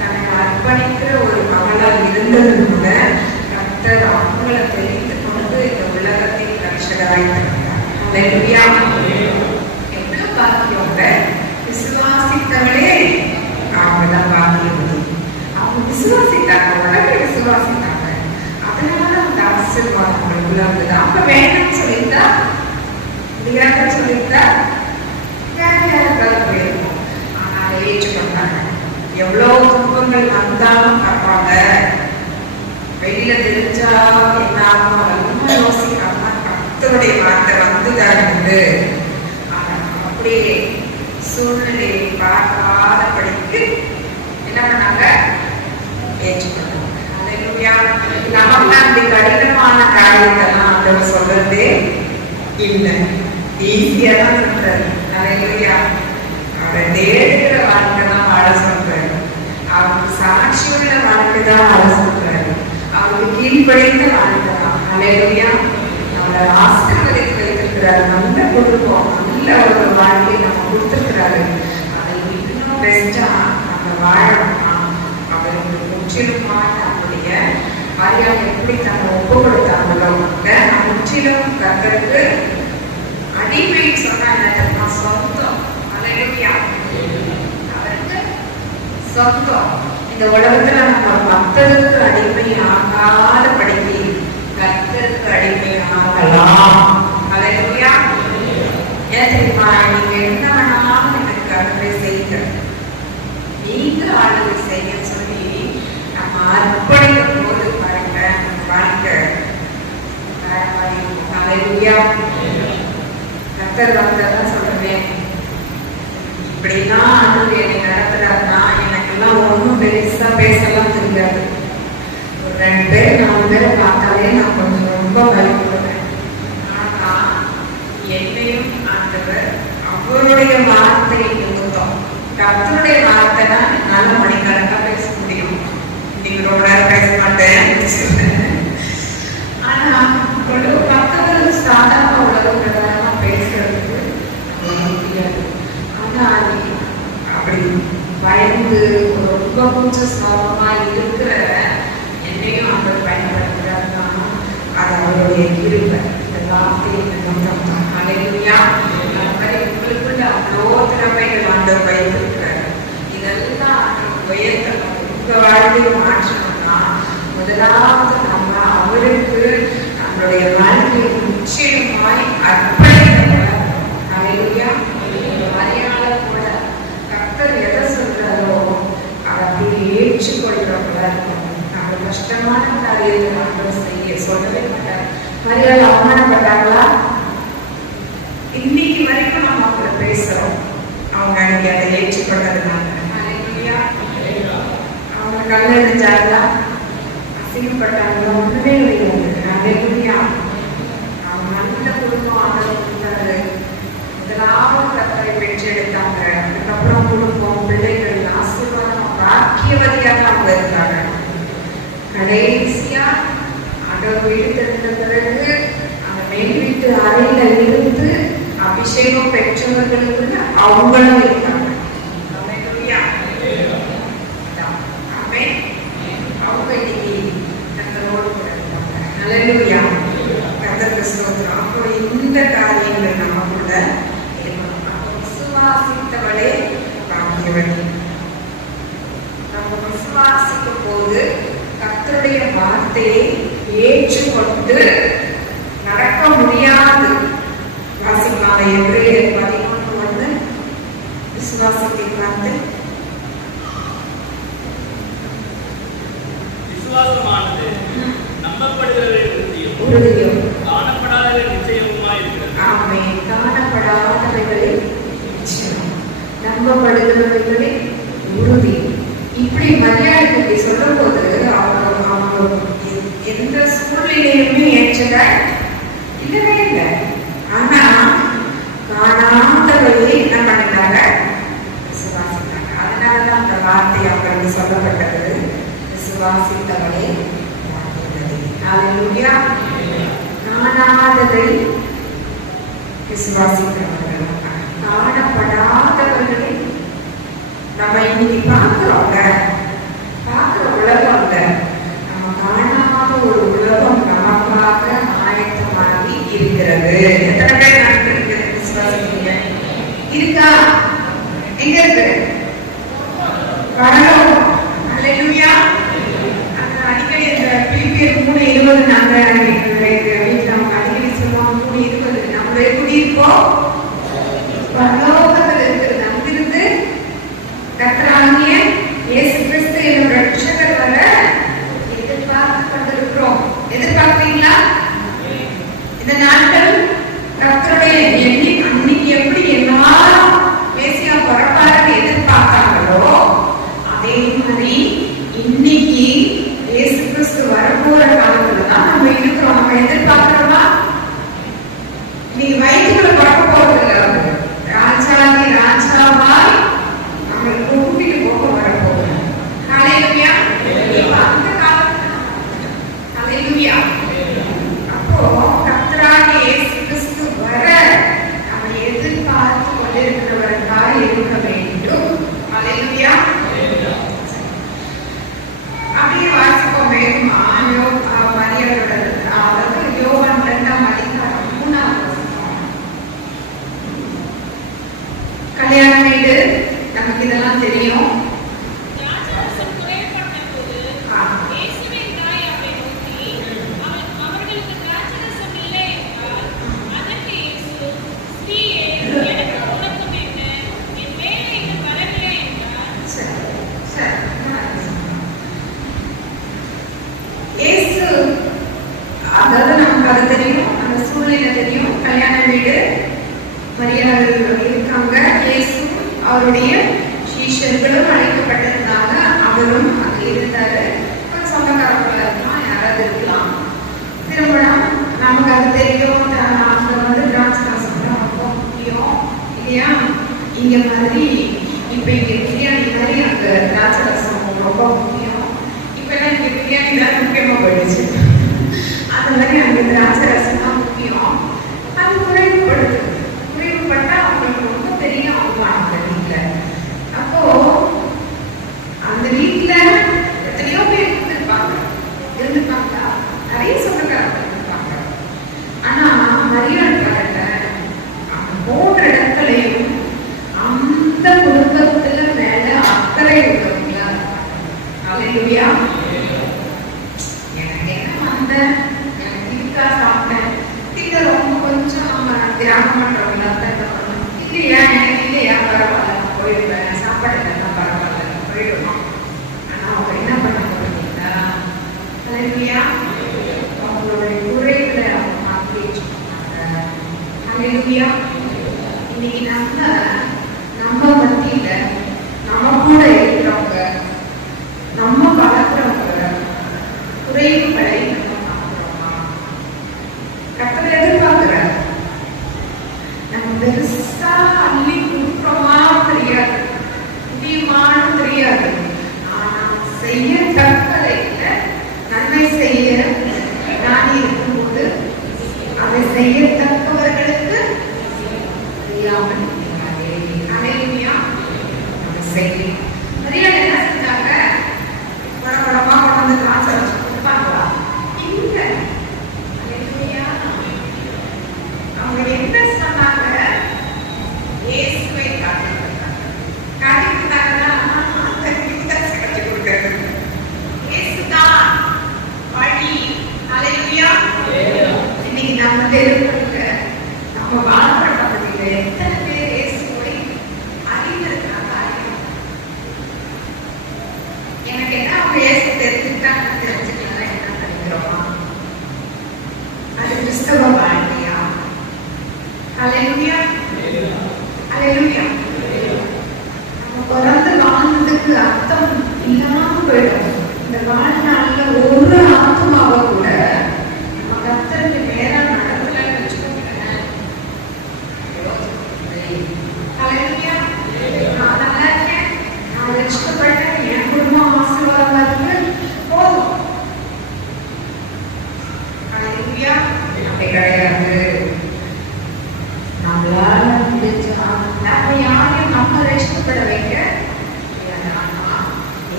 தன்னை அர்ப்பணிக்கிற ஒரு மகளா இருந்ததுனால கர்த்தர் அவங்கள தெரிந்து கொண்டு இந்த உலகத்தின் ரட்சகராய் இருக்கிறார். அல்லேலூயா. எவ்வளவு பாக்கியவங்க விசுவாசித்தவளே, அவங்கதான் பாக்கியவதி. அவங்க விசுவாசித்தாங்க, உடனே விசுவாசித்தாங்க. அதனால அந்த ஆசீர்வாதம் அவங்களுக்குள்ள வந்தது. அவங்க வேணும்னு சொல்லியிருந்தா, முடியாதுன்னு சொல்லியிருந்தா வேற யாருக்காவது போயிருக்கும். ஆனால் ஏற்றுக்கொண்டாங்க. எவ்வளவு துன்பங்கள் வந்தாலும் பரவாயில்ல, வெளியில தெரிஞ்சா என்ன ஆகும் ரொம்ப யோசிக்காம கர்த்தருடைய வார்த்தை வந்துதான் இருக்கு. அப்படியே சூழ்நிலையை பார்க்காத படிக்கு என்ன பண்ணாங்க? ஏற்றுக்கொண்டாங்க. அல்லேலூயா. நமக்கு அந்த கடினமான காரியத்தெல்லாம் ஆண்டவர் சொல்றதே இல்லை, ஈஸியா தான் சொல்றாரு. அல்லேலூயா. அவர் தேடுகிற வாழ்க்கை தான் வாழ சொல்றாரு, அவருக்கு சாட்சியுள்ள வாழ்க்கை தான் வாழ சொல்றாரு, அவருக்கு கீழ்ப்படிந்த வாழ்க்கை தான். அல்லேலூயா. நம்மளை ஆசீர்வதித்து வைத்திருக்கிறாரு, நல்ல குடும்பம், நல்ல ஒரு வாழ்க்கையை நம்ம கொடுத்திருக்கிறாரு. அதை இன்னும் பெஸ்டா நம்ம வாழணும்னா அவருக்கு முற்றிலுமாக நம்முடைய மரியாதை எப்படி தன்னை ஒப்பு கொடுத்தாங்களோ முற்றிலும் கர்த்தருக்கு அடிமை சொன்னா என்ன சொந்தம். அல்லேலூயா. அவருக்கு சொந்தம். இந்த உலகத்துல நம்ம பக்தருக்கு அடிமை ஆகாத படிக்கு கர்த்தருக்கு அடிமை ஆகலாம். அல்லேலூயா. ஏன் தெரியுமா? நீங்க என்ன வேணாலும் எனக்கு ஆளுகை செய்யுங்க, நீங்க ஆளுகை செய்ய சொல்லி நம்ம அர்ப்பணிக்கும் போது பாருங்க வாழ்க்கை. அல்லேலூயா. கர்த்தர் வந்ததான் சொல்றேன், இப்படிலாம் ஆளுகை என்னை நடத்துறாருன்னா எனக்கெல்லாம் ஒன்றும் பெருசா பேசலாம் தெரியாது. ஒரு 2 பேர் 4 பேரை பார்த்தாலே நான் கொஞ்சம் ரொம்ப பயப்படுவேன். ஆனா என்னையும் ஆண்டவர் அவருடைய வார்த்தை நிமித்தம், கர்த்தருடைய வார்த்தைனா நல்ல மணிக்கணக்கா பேச முடியும். நீங்க ரொம்ப நேரம் பேச மாட்டேன். ஆனா பக்கத்துல சாதாரண உலகம் பிரகாரமா பேசுறதுக்கு முடியாது. ஆனா அப்படி பயந்து ரொம்ப கூச்ச சுவாபமா இருக்கிற என்னையும் அவர் பயன்படுத்துறாருன்னா அது அவருடைய கிருபை. இந்த வார்த்தையை நிமித்தம். அல்லேலூயா. உங்களுக்குள்ள அவ்வளோ திறமைகள் ஆண்டவர் வைத்திருக்கிறார். இதெல்லாம் உயர்த்தணும். உங்க வாழ்க்கையை மாற்றணும்னா முதலாவது நம்ம அவருக்கு நம்மளுடைய வாழ்க்கையை நிச்சயமாய் அர்ப்பணிக்கணும். அல்லேலூயா. மரியாதை கூட கர்த்தர் எதை சொல்றாரோ அதை அப்படியே ஏற்றுக்கொள்றவங்களா இருக்கணும். நம்ம கஷ்டமான காரியத்தை ஆண்டவர் செய்ய சொல்லவே மாட்டார். மரியாதை அவமானப்பட்டாங்களா? இன்னைக்கு வரைக்கும் நம்ம அவங்கள பேசுறோம், அவங்க அன்னைக்கு அதை ஏற்றுக்கொண்டதுனால. அவங்க கல்லெறிஞ்சாங்களா, அசிங்கப்பட்டாங்களா? ஒண்ணுமே கிடையாது. அல்லேலூயா. அவங்க நல்ல குடும்பம் ஆண்டவர் கொடுத்தாரு. முதலாவது கர்த்தரை பெற்றெடுத்தாங்க. அதுக்கப்புறம் குடும்பம், பிள்ளைகள் ஆசீர்வாதம் பாக்கியவதியாக அவங்க இருந்தாங்க. கடைசியா ஆண்டவர் வீடு தெரிந்த பிறகு அந்த மேல் வீட்டு அறையில இருந்து அபிஷேகம் பெற்றவர்களுக்கு அவங்களும் இருக்காங்க. அவங்க இன்னைக்கு கர்த்தரோடு கூட இருக்காங்க. அல்லேலூயா. கர்த்தருக்கு ஸ்தோத்திரம். அப்போ இந்த காரியங்கள் நம்ம கூட விசுவாசித்தவளே பாக்கியவள். நம்ம விசுவாசிக்கும் போது கர்த்தருடைய வார்த்தையை ஏற்றுக்கொண்டு நடக்க முடியாது. வாசிப்பாங்க எபிரேயர் 11:1. விசுவாசத்தை பார்த்து விசுவாசமானது நம்பப்படுகிறவர்களின் உறுதியும் காணப்படாதவர்கள் நிச்சயமுமாய் இருக்கிறது. ஆமென். காணப்படாதவைகளே நிச்சயம், நம்பப்படுகிறவைகளே உறுதி. இப்படி மரியாதை சொல்லும் போது அவங்க எந்த சூழ்நிலையுமே ஏற்றதா இல்லவே இல்லை. ஆனா காணாதவையை என்ன பண்ணிட்டாங்க? விசுவாசித்தாங்க. அதனாலதான் அந்த வார்த்தை அவர்களுக்கு சொல்லப்பட்டது, விசுவாசித்தவளே பாக்கியவதி. அல்லேலூயா. காணாததை விசுவாசிக்கிறவர்கள், காணப்படாதவர்களை நம்ம இன்னைக்கு பார்க்கிறோங்க. பார்க்கிற உலகம் இல்ல, நம்ம காணாத ஒரு உலகம் நமக்காக ஆயத்தமாகி இருக்கிறது. எத்தனை பேர் நடந்திருக்கு விசுவாசிக்கிறீங்க? இருக்கா? எங்க இருக்கு? பரலோகம். அல்லேலூயா. அடிக்கடி இந்த பிலிப்பியர் 3:20 நாங்க வீட்டுல அவங்க அடிக்கடி சொல்லுவாங்க. 3:20 நம்ம எப்படி இருக்கோம்? பரலோகத்தில் இருக்கிறது. அங்கிருந்து கர்த்தராகிய இயேசு கிறிஸ்து என்னும் ரட்சகர் வர எதிர்பார்த்து கொண்டிருக்கிறோம். எதிர்பார்க்கிறீங்களா? இந்த நாட்கள் கர்த்தருடைய அன்னைக்கு எப்படி எல்லாரும் மேசியா பிறப்பாருன்னு எதிர்பார்த்தாங்களோ அதே மாதிரி அவருடைய சீஷர்களும் அழைக்கப்பட்டிருந்தாங்க. அவரும் அங்கே இருந்தாரு. சொந்தக்காரங்களா இருக்கலாம், யாராவது இருக்கலாம். திருமணம் நமக்கு அது தெரியும். அங்க வந்து திராட்சை ரசம் தான் ரொம்ப முக்கியம் இல்லையா? இங்க மாதிரி இப்ப இங்க பிரியாணி மாதிரி அங்க திராட்சை ரசம் ரொம்ப முக்கியம். இப்ப எல்லாம் இங்க பிரியாணி தான் முக்கியமா போயிடுச்சு. அந்த மாதிரி அங்க திராட்சை ரசம் தான் முக்கியம். அது குறைவுபட்டா அவங்களுக்கு ரொம்ப பெரிய அவமானம் அந்த வீட்டுல. அப்போ அந்த வீட்டுல எத்தனையோ பேர் இருந்திருப்பாங்களா? நிறைய சொந்தக்காரங்க இருந்திருப்பாங்க. ஆனா மரியாள் பாருங்க, அவங்க போன்ற இடத்துலையும் அந்த குடும்பத்துல மேல அக்கறை உள்ளவங்களா. அல்லேலூயா. எனக்கு என்ன வந்தேன், எனக்கு இருக்கா சாப்பிட்டேன், இதை ரொம்ப கொஞ்சம் தியாகம் பண்றவங்களா தான் இருக்கணும். இல்லையா, எனக்கு இல்லையா, பரவாயில்ல போயிடுவேன், சாப்பாடு இல்லைன்னா பரவாயில்ல போயிடுவோம். ஆனா அவங்க என்ன பண்ண போறீங்களா? அல்லேலூயா. அவங்களுடைய குறைகளை அவங்க மாற்றி வச்சுக்கோங்க. அல்லேலூயா. இன்னைக்கு நம்ம மத்தியில நம்ம கூட இருக்கிறவங்க, நம்ம வளர்க்கிறவங்க குறைவுகளை நம்ம பார்க்கிறோமா? கர்த்தர் எதிர்பார்க்கிறார். நம்ம பெருசா அள்ளி கொடுக்கிறோமா தெரியாது, முடியுமான்னு தெரியாது. ஆனா செய்யத்தக்கதை நன்மை செய்ய நான் இருக்கும்போது அதை செய்யத்தக்கவர்களுக்கு தெரியாமல் செய்யணும். மரியாதை என்ன செஞ்சாங்க? படப்படமா கொண்டு திராட்சை ரசம் கொடுப்பாங்களா? இல்ல. அவங்க என்ன சொன்னாங்க? இயேசுவை காட்டி கொடுத்தாங்கன்னா கட்டி கொடுக்கிறது. இயேசுதான் வழி. அல்லேலூயா. இன்னைக்கு நம்ம தெருவுல நம்ம வாழ்ற பகுதியில எத்தனை பேர் இயேசுவை அறிந்திருக்காங்க? எனக்கு என்ன அவங்க இயேசு தெரிஞ்சுக்கிட்டாங்கன்னு தெரிஞ்சுக்கலாம் என்ன பண்ணிக்கிறோமா? அது கிறிஸ்தவ வாழ்க்கையா? அல்லேலூயா. அல்லேலூயா. நம்ம பிறந்து வாழ்ந்ததுக்கு அர்த்தம் இல்லாம போயிடும். இந்த வாழ்நாள்ல ஒரு ஆத்மாவை கூட நம்ம கர்த்தருக்கு நேரா நடக்கலன்னு வச்சுக்கோங்களேன். அல்லேலூயா. நான் நல்லா இருக்கேன், நான் ரட்சிக்கப்பட்டேன், என் குடும்பம் ஆசீர்வாதமா இருக்கு, போதும். அல்லேலூயா. அப்படி கிடையாது. நம்மளால முடிஞ்சா நம்ம யாரையும் நம்ம ரட்சிக்கப்பட வைக்க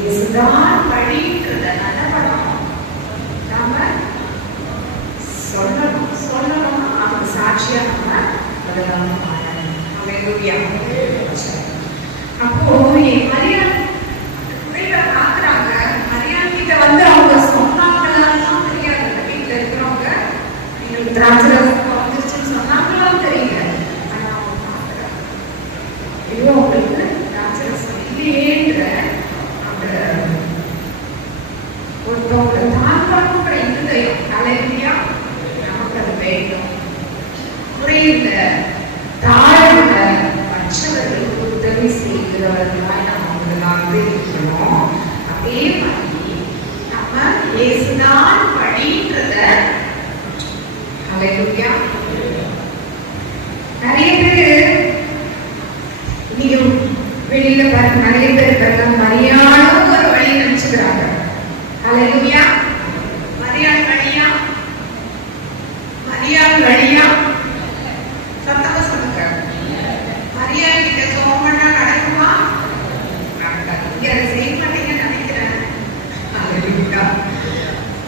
இயேசுதான் வழின்றத நல்லபடம் நாம சொல்லணும். அவங்க சாட்சியா நம்ம அதெல்லாம் அல்லேலூயா. அப்போ மரியாள் குறைவை பார்க்குறாங்க. மரியாள் கிட்ட வந்து அவங்க சொன்னாங்களான்னு தெரியாது. அந்த வீட்டில் இருக்கிறவங்க எங்களுக்கு திராட்சை ரசம் வந்துருச்சுன்னு சொன்னாங்களான்னு தெரியல. ஆனா அவங்க பார்க்குறாங்க, ஐயோ உங்களுக்கு திராட்சை ரசம் இல்லையேன்ற அந்த ஒருத்தவங்க தாக்கணுங்கிற இருதயம். அல்லேலூயா. நமக்கு அது வேண்டும். குறையில தாழ்வுல மற்றவர்களுக்கு உதவி செய்கிறவர்களாய் நம்ம முதலாவது இருக்கணும். அதே மாதிரி நம்ம இயேசுதான் வழின்றத. அல்லேலூயா. நிறைய பேர் இன்னைக்கு வெளியில பாருங்க, நிறைய பேர் இருக்காங்க மரியாளும் ஒரு வழி நினைச்சுக்கிறாங்க. அல்லேலூயா. மரியாள் வழியா? மரியாள் வழியா? சத்தமா சொல்லுங்க. மரியாள் கிட்ட சோமண்ணா நடக்குமா? இங்க அதை செய்ய மாட்டீங்கன்னு நினைக்கிறேன். அல்லேலூயா.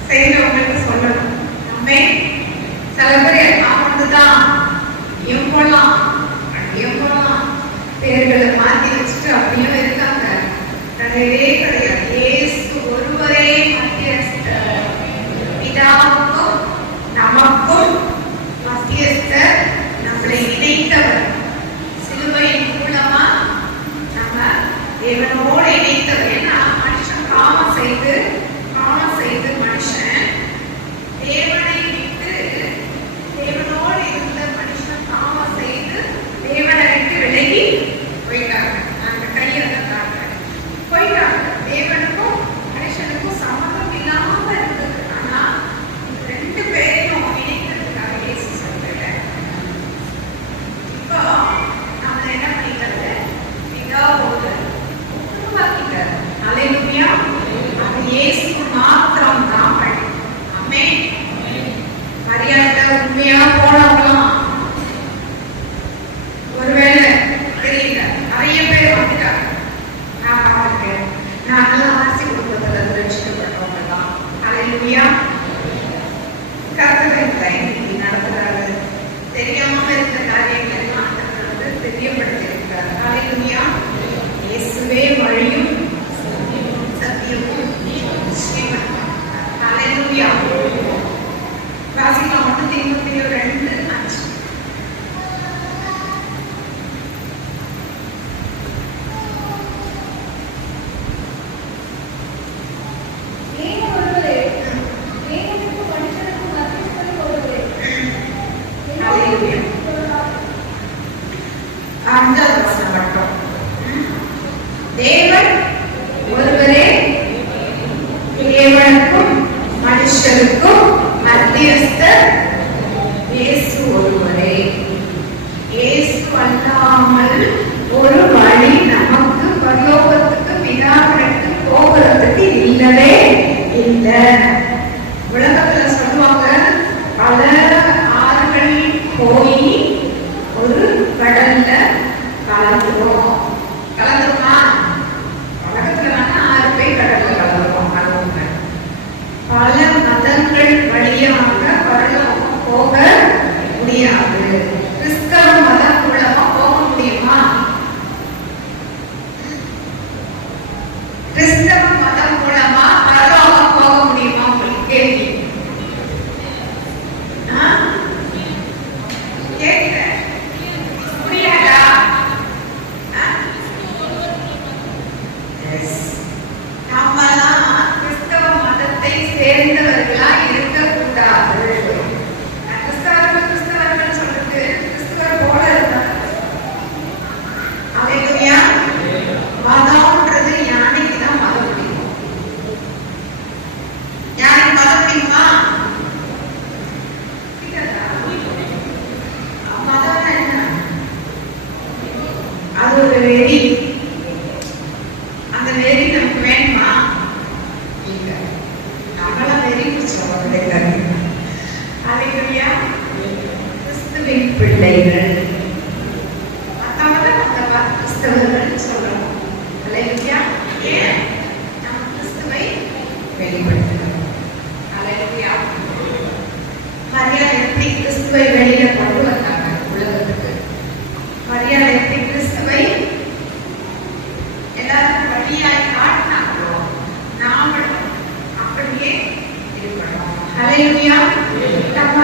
செய்யறவங்களுக்கு சொல்லணும். நம்ம சில பேர் எல்லாம் ஒன்றுதான், இங்கேயும் போலாம் அங்கேயும் போலாம், பேர்களை மாத்தி வச்சுட்டு அப்படியும் இருக்காங்க. கிடையவே கிடையாது. இயேசு ஒருவரே மத்தியஸ்தர், பிதாவுக்கும் நமக்கும் மத்தியஸ்தர், நம்மளை இணைத்தவர். சிலுவையின் மூலமா நம்ம தேவனோடு இணைத்தவர். ஏன்னா மனுஷன் பாவம் செய்து மனுஷன் தேவனை விட்டு, தேவனோடு இருந்த மனுஷன் பாவம் செய்து தேவனை விட்டு விலகி போயிட்டாங்க. இயேசு மாத்திரம் தான் வழி. ஆமென். மரியாதை உண்மையா போனவங்களாம் ஒருவேளை தெரியல, நிறைய பேர் வந்துட்டாங்க. நான் பார்த்துருக்கேன். நான் நல்லா ஆசி குடும்பத்துல ரட்சிக்கப்பட்டவங்க தான். அல்லேலூயா. கர்த்தர் இன்னைக்கு நடத்துறாரு. தெரியாம இருந்த காரியங்கள் எல்லாம் தெரியப்படுத்தி இருக்கிறார். அல்லேலூயா. இயேசுவே வழியும் சத்தியமும் ஜீவனும். அல்லேலூயா. வாசிக்கலாம். 1 தீமோத்தேயு 2:5. தேவன் ஒருவரே, தேவனுக்கும் மனுஷருக்கும் மத்தியஸ்தர் இயேசு ஒருவரே. இயேசு அல்லாமல் ஒரு வழி நமக்கு பரலோகத்துக்கு பிதாவிடத்துக்கு போகிறதுக்கு இல்லவே இல்லை. உலகத்துல சொல்லுவாங்க, பல ஆறுகள் போய் ஒரு கடல்ல கலந்துரும். கலந்துருமா? உலகத்துல வேணா 6 பேர் கடல்ல கலந்துருவோம். கலந்துருங்க. பல மதங்கள் வழியாக பரலோகம் போக முடியாது. கிறிஸ்தவ மதம் மூலமா போக முடியுமா? கிறிஸ்தவ மதம் மூலமா பரலோகம் போக முடியுமா? உங்களுக்கு கேள்வி. சேர்ந்தவர்களா இருக்கக்கூடாது. கிறிஸ்தவர்கள் சொல்றது கிறிஸ்தவர் போல இருந்தாங்க. அல்லேலூயா. மதம்ன்றது யானைக்குதான் மதம் பிடிக்கும். யானைக்கு மதம் பிடிக்குமா? மதம் என்ன? அது ஒரு வெறி. அந்த வெறி நமக்கு வேணுமா? இல்லை. கிறிஸ்துவின் பிள்ளைகள் கிறிஸ்தவர்கள் சொல்றோம். அல்லேலூயா. ஏன்? நாம் கிறிஸ்துவை வெளிப்படுத்தணும். அல்லேலூயா. மரியாதை எப்படி கிறிஸ்துவை வெளியில கொண்டு வந்தாங்க உலகத்துக்கு? மரியாதை எப்படி கிறிஸ்துவை எல்லாருக்கும் வழியாய் காட்டினாங்களோ, நாமளும் அப்படியே இருக்கணும். அல்லேலூயா. நம்ம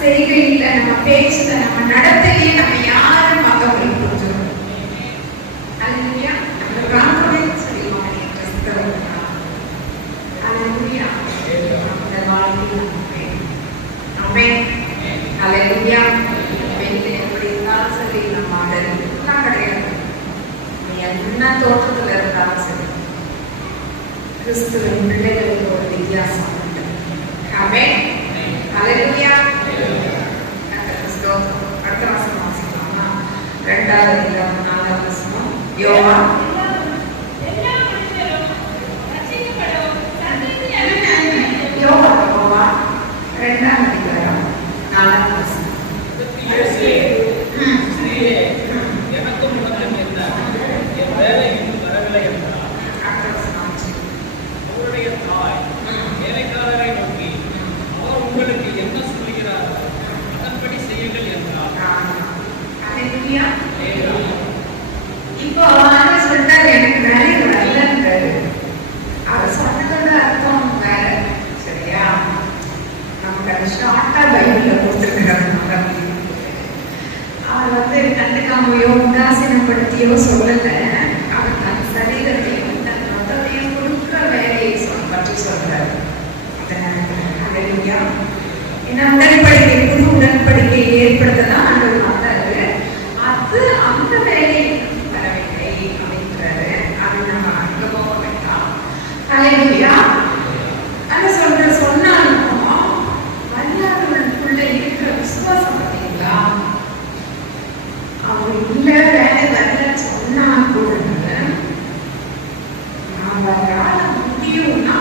செய்கையில, நம்ம பேச்சுல, நம்ம நடத்தையிலே நம்ம யாரும் பார்க்க முடியும். அல்லேலூயா. நம்ம கான்ஃபிடன்ஸ் சொல்லுவாங்க கிறிஸ்தவர்களா. அல்லேலூயா. அந்த வாழ்க்கையில் ஆமென். அல்லேலூயா. வெளியில எப்படி இருந்தாலும் சரி, நம்ம அதெல்லாம் கிடையாது. என்ன தோற்றத்துல இருந்தாலும் சரி, கிறிஸ்துவின் பிள்ளைகளுக்கு ஒரு வித்தியாசம் உண்டு. ஆமென். அல்லேலூயா. அடுத்த வசனம் வாசிக்கலாமா? 2வது அதிகாரம் 4வது வசனம். யோவான் யோவான் 2வது அதிகாரம் 4வது வசனம். எனக்கும் உனக்கும் என்ன? என் வேலை இன்னும் வரவில்லை என்றார். அவருடைய தாய் வேலைக்காரரை நோக்கி, அவர் உங்களுக்கு என்ன சொல்லுகிறார்? அதன்படி செய்யுங்கள் என்றார். இப்போ சொல்லிட்டாரு, எனக்கு வேலை வரலன்றாரு. அவர் சொன்னதோட அர்த்தம் வேற. சரியா? நமக்கு அது ஷார்ட்டா பைபிள்ல கொடுத்துருக்காரு. அவர் கண்டுக்காமையோ உதாசீனப்படுத்தியோ சொல்லல. அவர் தன் சரீரத்தையும் தன் மொத்தத்தையும் கொடுக்குற வேலையை பற்றி சொல்றாரு. ஏன்னா உடன்படிக்கை, புது உடன்படிக்கையை ஏற்படுத்ததான் ஆண்டவர் வந்தாரு. அது அந்த வேலையை வரவில்லை அப்படின்றாரு. அது நம்ம அங்க போக வேண்டாம். அல்லேலூயா. அந்த சொன்னாலும் வல்லாதவனுக்குள்ள இருக்கிற விசுவாசம் பார்த்தீங்களா? அவர் இல்ல வேலை வரல சொன்னா கூட அவரால் முடியும்னா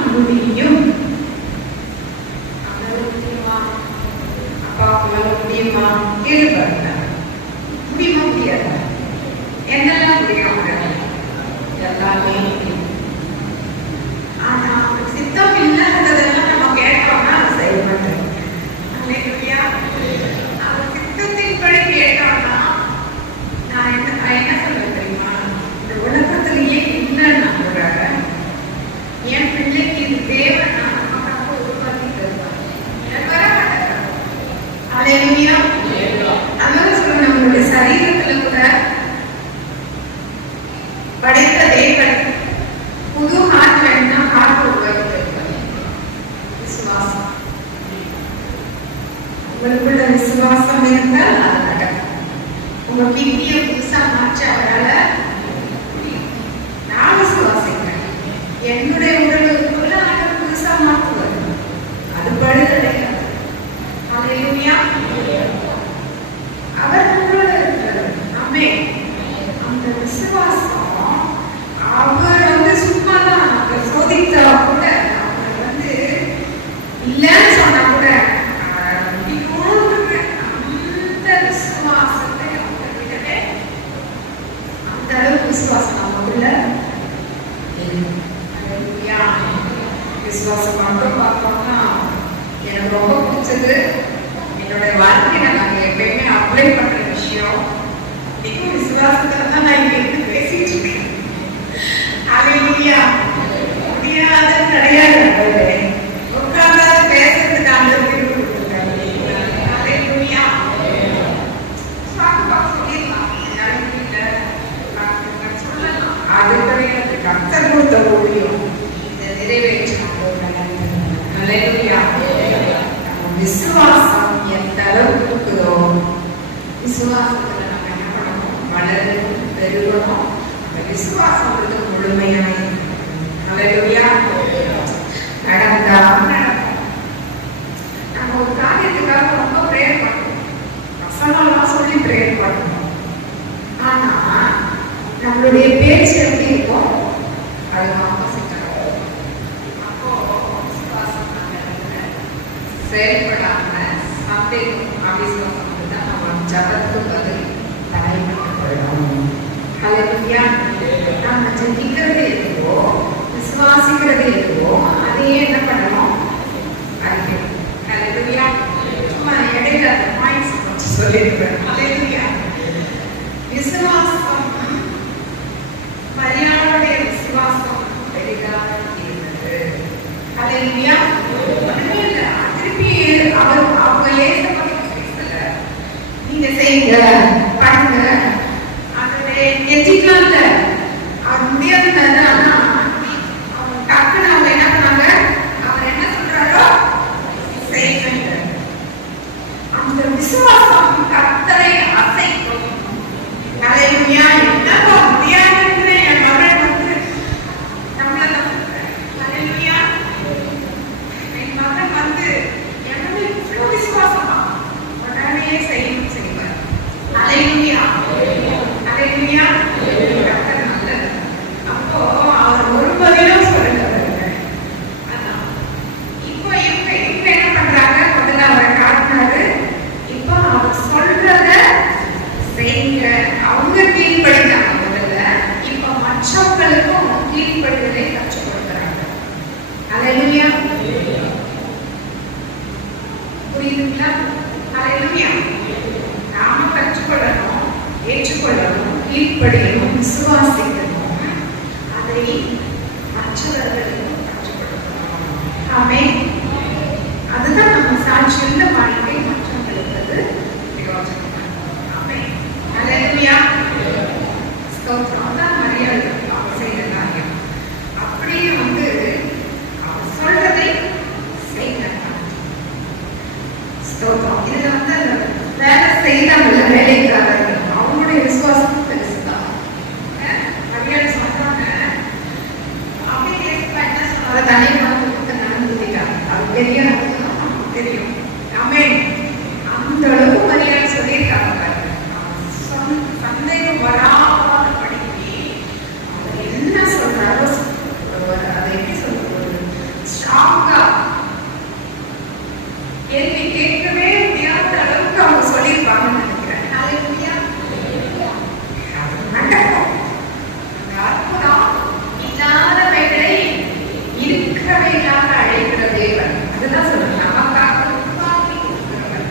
என்னுடைய உடலுக்குள்ள ஆண்டவர் புதுசா மாற்றுவார். அது பழி கிடையாது. ஹல்லேலூயா. அவர் உங்களோட இருக்கிறார். ஆமென். அந்த விசுவாசம் அவர் சும்மா தான் அவர் சோதித்தா கூட அவர் இல்லைன்னு சொன்னா கூட அந்த விசுவாசத்தை அவங்க விடவே அந்த அளவுக்கு விசுவாசம் நமக்குள்ள விசுவாசம் மட்டும் பார்த்தோம்னா எனக்கு ரொம்ப பிடிச்சது என்னுடைய வாழ்க்கையில நாங்க எப்பயுமே அப்ளை பண்ற விஷயம். இன்னைக்கும் விசுவாசத்துல தான் நான் இங்க இருந்து பேசிட்டு இருக்கேன். ஹல்லேலூயா. முடியாத கிடையாது. உட்கார்ந்து பேசுறதுக்கு அந்த தீர்வு கொடுத்துருக்காங்க. ஹல்லேலூயா. சொல்லலாம் அது கிடையாது. கர்த்தர் கொடுத்த ஊழியம் இதை நிறைவேற்றினாங்க. ஹல்லேலூயா. விசுவாசம் எந்த அளவுக்கு இருக்குதோ விசுவாசத்துல நம்ம என்ன பண்ணணும்? வளரணும், பெருகணும். அந்த விசுவாசம் முழுமையாக ஹல்லேலூயா நடந்தா நடக்கும். நம்ம ஒரு காரியத்துக்காக ரொம்ப பிரேயர் பண்ணணும், வசனம்லாம் சொல்லி பிரேயர் பண்ணணும். ஆனா நம்மளுடைய பேச்சு எப்படி இருக்கும்? அது ஆப்போசிட் ஆகும். அப்போ விசுவாசம் செயல்படாம சந்தேகம் அவிசுவாசம் தான் நம்ம ஜபத்துக்கு பதில் தடைப்பட்டுள்ளோம். ஹல்லேலூயா. நம்ம ஜெபிக்கிறது எதுவோ விசுவாசிக்கிறது எதுவோ அதையே என்ன பண்ணணும்? அறிக்கணும். ஹல்லேலூயா. சும்மா இடையில அந்த பாயிண்ட்ஸ் கொஞ்சம் சொல்லிடுறேன். ஹல்லேலூயா. விசுவாசம் மரியாதையுடைய விசுவாசம் பெரிதாக இருந்தது. ஹல்லேலூயா. திருப்பி அவங்க ஏசப்படி பேசல. நீங்க செய்யுங்க, பண்ணுங்க, அதை எஜிக்கலாம்ல அது முடியாதுன்னா அவங்க டக்குன்னு அவங்க என்ன பண்ணாங்க? அவர் என்ன சொல்றாரோ செய்யுங்க. அந்த விசுவாசம் கர்த்தரை அசைக்கும். ஹல்லேலூயா. என்னப்பா முடியாதுன்னு என் மகள் நம்மள ஹல்லேலூயா. என் மகன் எனக்கு இவ்வளவு விசுவாசமா உடனே செய்யணும் செய்வார். ஹல்லேலூயா. ஹல்லேலூயா. கர்த்தர் நல்லது. அப்போ அவர் ஒரு பதிலும் சொல்லுறாரு. இப்போ என்ன பண்றாங்க? முதல்ல அவரை காட்டினாரு. இப்போ அவர் சொல்றத செய்யுங்க. அவங்க கீழ்படித்தாங்க முதல்ல. இப்போ மற்றவங்களுக்கும் கீழ்படுவதை கற்றுக் கொடுக்கிறாங்க. ஹல்லேலூயா. புரியுதுங்களா? ஹல்லேலூயா. நாம கற்றுக்கொள்ளணும், ஏற்றுக்கொள்ளணும், கீழ்ப்படியணும், விசுவாசிக்கணும். அதை மற்றவர்களுக்கும் கற்றுக் கொடுக்கணும். ஆமென். அதுதான் நம்ம சாட்சியுள்ள வாழ்க்கை மற்றவங்களுக்கு அது பிரயோஜனம். ஆமென். ஹல்லேலூயா. ஸ்தோத்திரம். தான் மரியாதை அவர் செய்த காரியம். அப்படியே அவர் சொல்றதை செய்யணும். ஸ்தோத்திரம். இதுல வேலை செய்தாங்க வேலைக்காரர்கள். அவங்களுடைய விசுவாசம் பெருசுதான். மரியாதை சொல்றாங்க. அப்படியே என்ன சொன்னாங்க? தனியாக நடந்துட்டாங்க. அது பெரிய தெரியும். ஆமென். அந்த அளவுக்கு மரியாதை சொல்லியிருக்காங்க. சந்தேகம் வராத படிக்கி அவர் என்ன சொல்றாரோ அதை எப்படி சொல்றது? ஸ்ட்ராங்கா கேள்வி கேட்கவே முடியாத அளவுக்கு அவங்க சொல்லியிருப்பாங்கன்னு நினைக்கிறேன். ஹல்லேலூயா. நடக்கும். அந்த அற்புதம் இல்லாதவைகளை இருக்கவைகளாக அழைக்கிற தேவன். அதுதான் சொல்றேன். நமக்காக உருவாக்கி கொடுக்கிறவர்.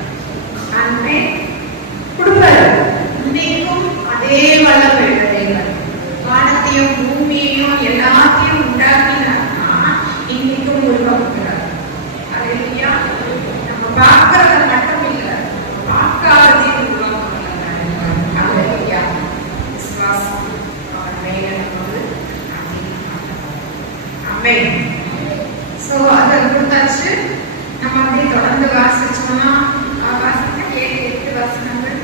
அன்பே கொடுப்பாரு. இன்னைக்கும் அதே வல்லமை உள்ள தேவன். வானத்தையும் பூமியையும் எல்லாத்தையும் உண்டாக்கினார்னா இன்னைக்கும் உருவாக்குகிறார். ஹல்லேலூயா. நம்ம பார்க்கறத மட்டும் இல்லை, பார்க்காததையும் உருவாக்குகிறார். ஹல்லேலூயா. விசுவாசம் அவர் மேல நமக்கு ஆமென். சோ அதை கொடுத்தாச்சு. நம்ம அப்படியே தொடர்ந்து வாசிச்சோம்னா வாசித்த 7-8 வசனங்கள்.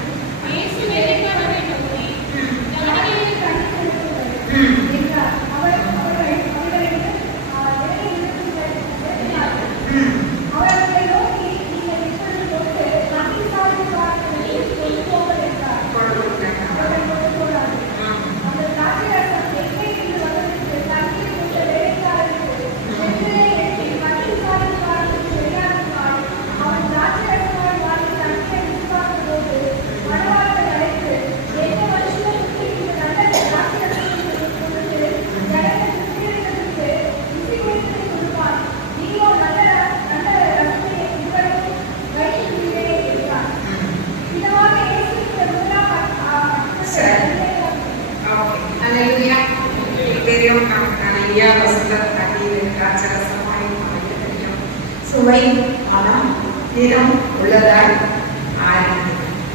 ஹalleluya வசந்த தண்ணீர் திராட்சரசமாய் மாறியதையும் சுவை மனம் நிறம் உள்ளதாய் ஆறினது.